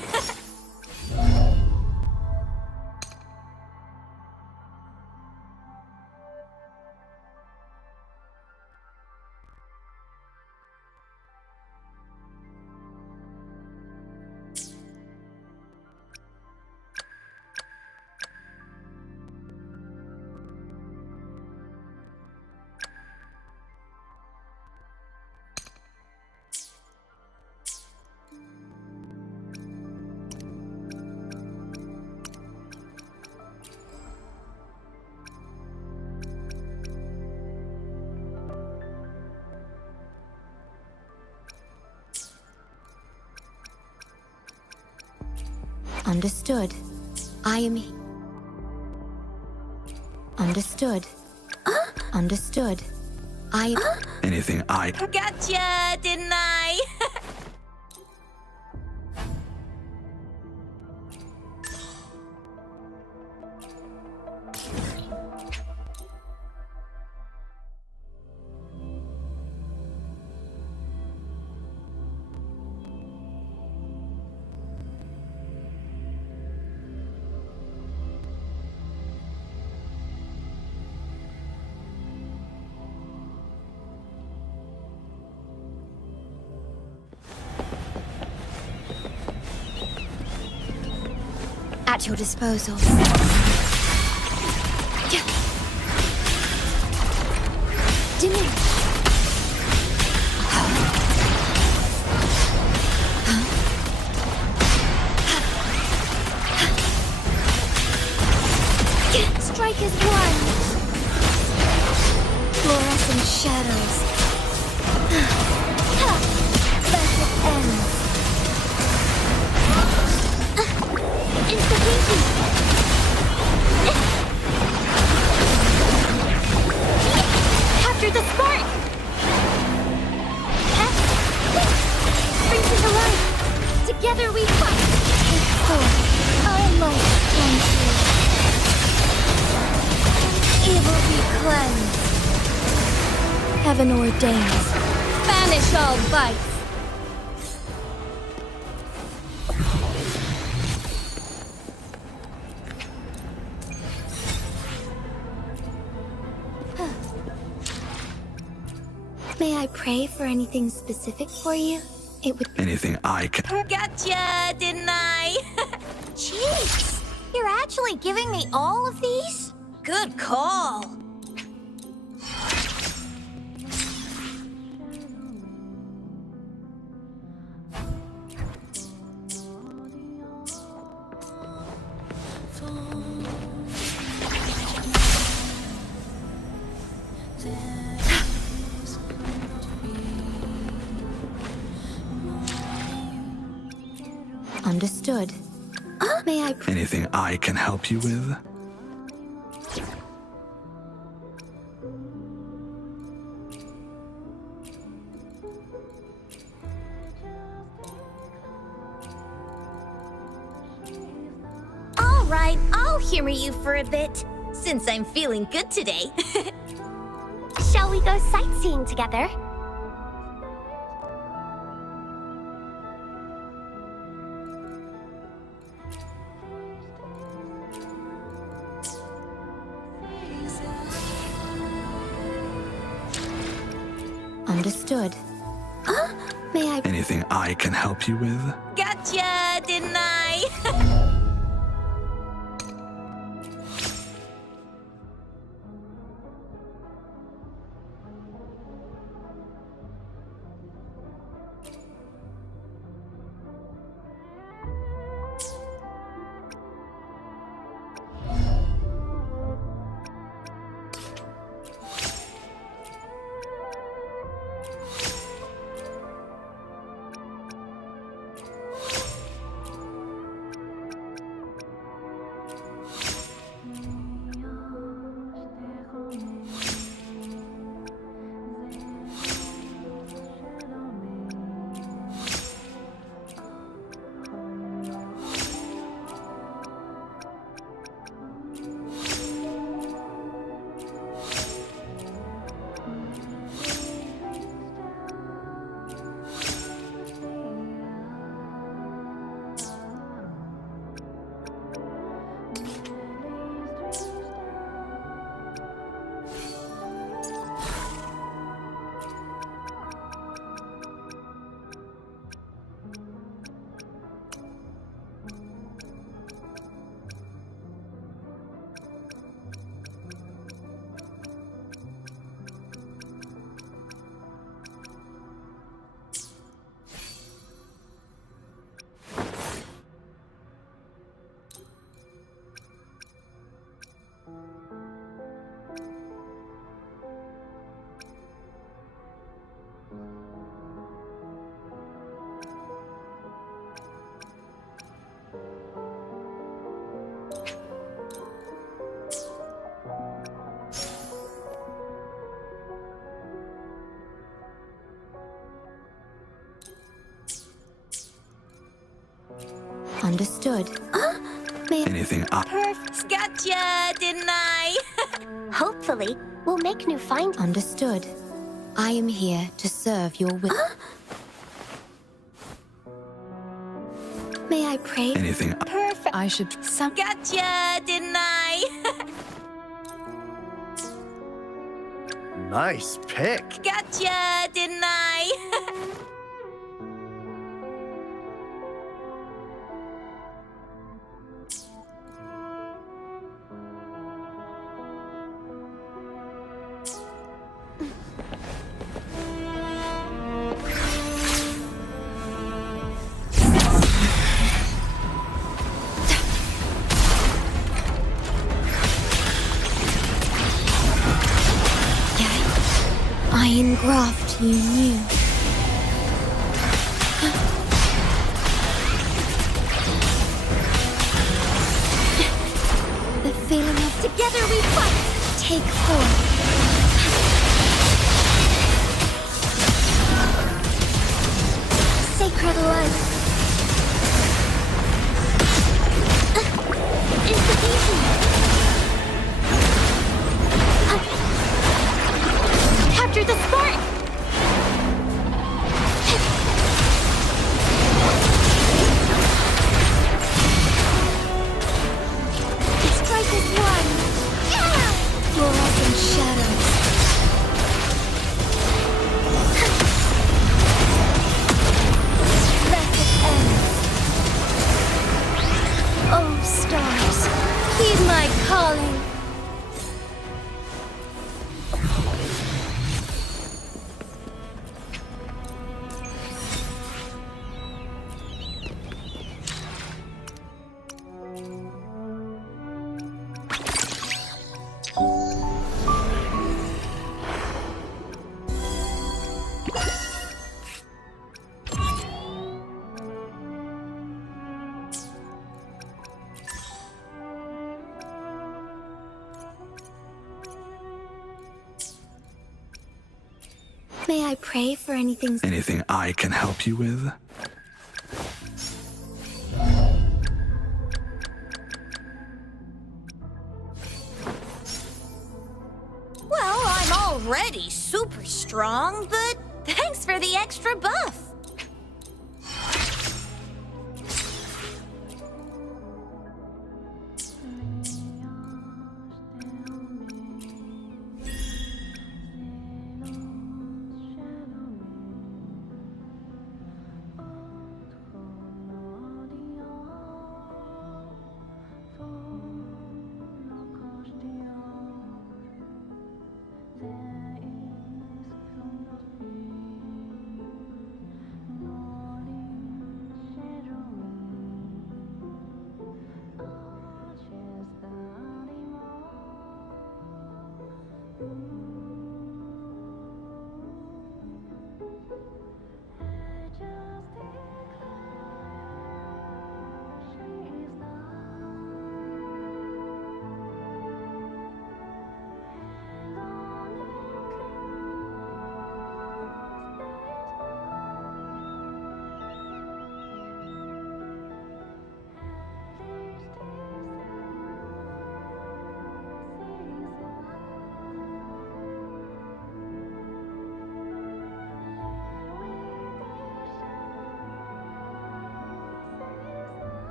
Understood. I am. Understood. Understood. I. Anything I. Gotcha, didn't I? At your disposal. Diminish. Strike as one. Fluorescent shadows. Perfect ends. Insta-pinky. Capture the spark. Brings it to life. Together we fight. Our light comes through. Evil be cleansed. Heaven ordains. Banish all vice. May I pray for anything specific for you? It would be Anything I can. Gotcha, didn't I? Jeez! You're actually giving me all of these? Good call. Understood. May I pray? Anything I can help you with? All right, I'll humor you for a bit, since I'm feeling good today. Shall we go sightseeing together? Understood. May I? Anything I can help you with? Gotcha, didn't I? Understood. Anything I Gotcha, didn't I? Hopefully, we'll make new find. Understood. I am here to serve your will. May I pray? anything I should. Gotcha, didn't I? Nice pick. Gotcha, didn't I? I engraft you new. The feeling of together we fight. Take form. Sacred life. Institution. Capture the spark! Strike as one! Fluorescent shadows. Let it end. Oh, stars, heed my calling. May I pray for anything? anything I can help you with? Well, I'm already super strong, but thanks for the extra buff.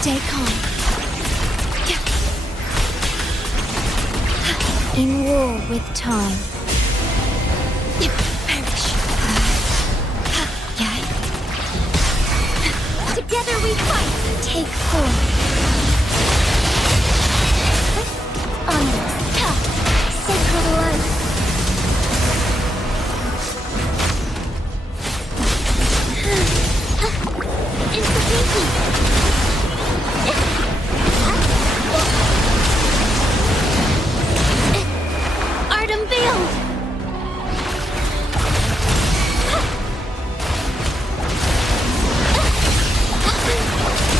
Stay calm. In war with time. Perish. Yeah. Together we fight! Take form. Onwards. Sacred life. Into Pinky. Art unveiled.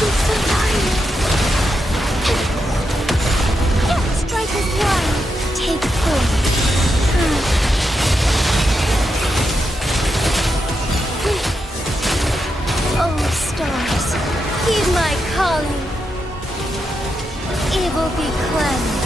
I'm so tired. Strike as one. Take form. Oh, stars, heed my calling. Evil be cleansed.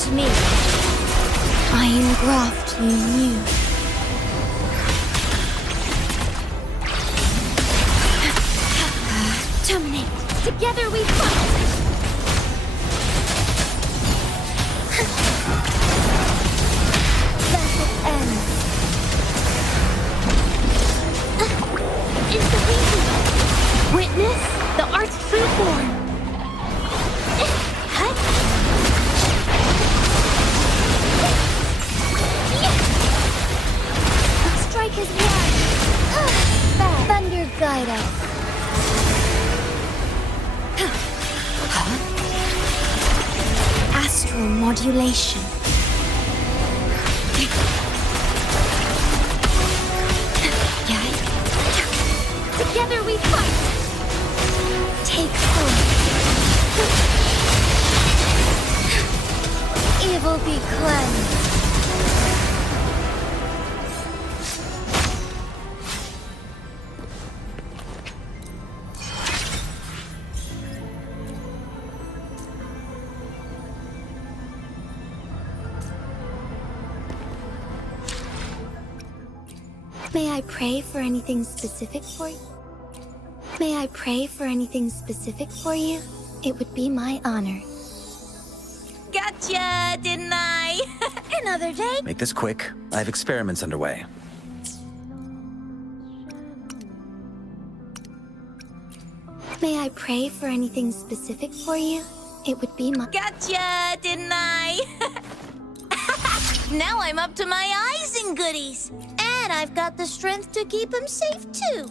to me. I engraft you new. Terminate. Together we fight. Battle ends. It's the reason. Witness the guide us. Astral modulation. Together we fight. Take hold. Evil be cleansed. May I pray for anything specific for you? May I pray for anything specific for you? It would be my honor. Gotcha, didn't I? Another day? Make this quick. I have experiments underway. May I pray for anything specific for you? It would be my... Gotcha, didn't I? Now I'm up to my eyes in goodies. And I've got the strength to keep him safe, too.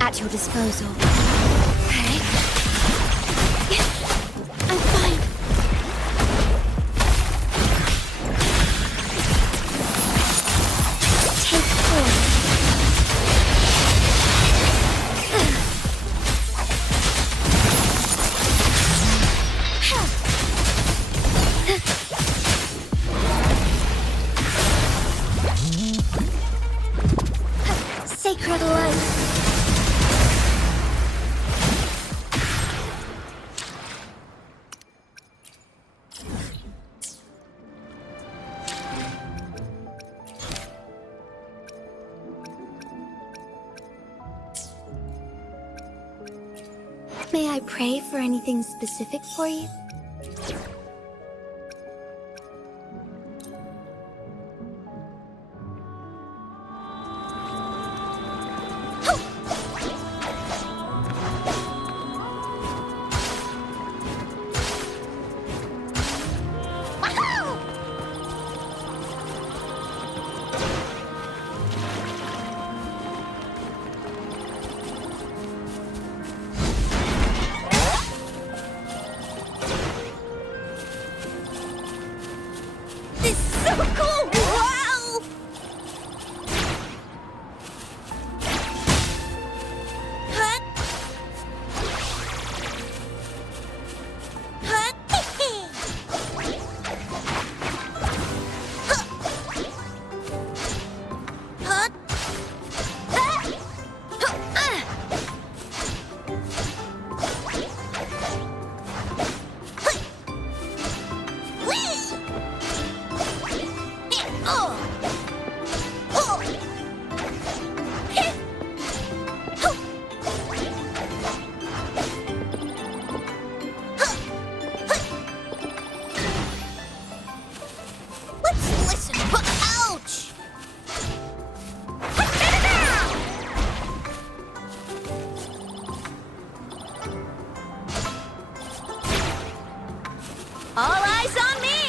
At your disposal. Okay. I'm fine. Take hold. Sacred light. May I pray for anything specific for you? All eyes on me!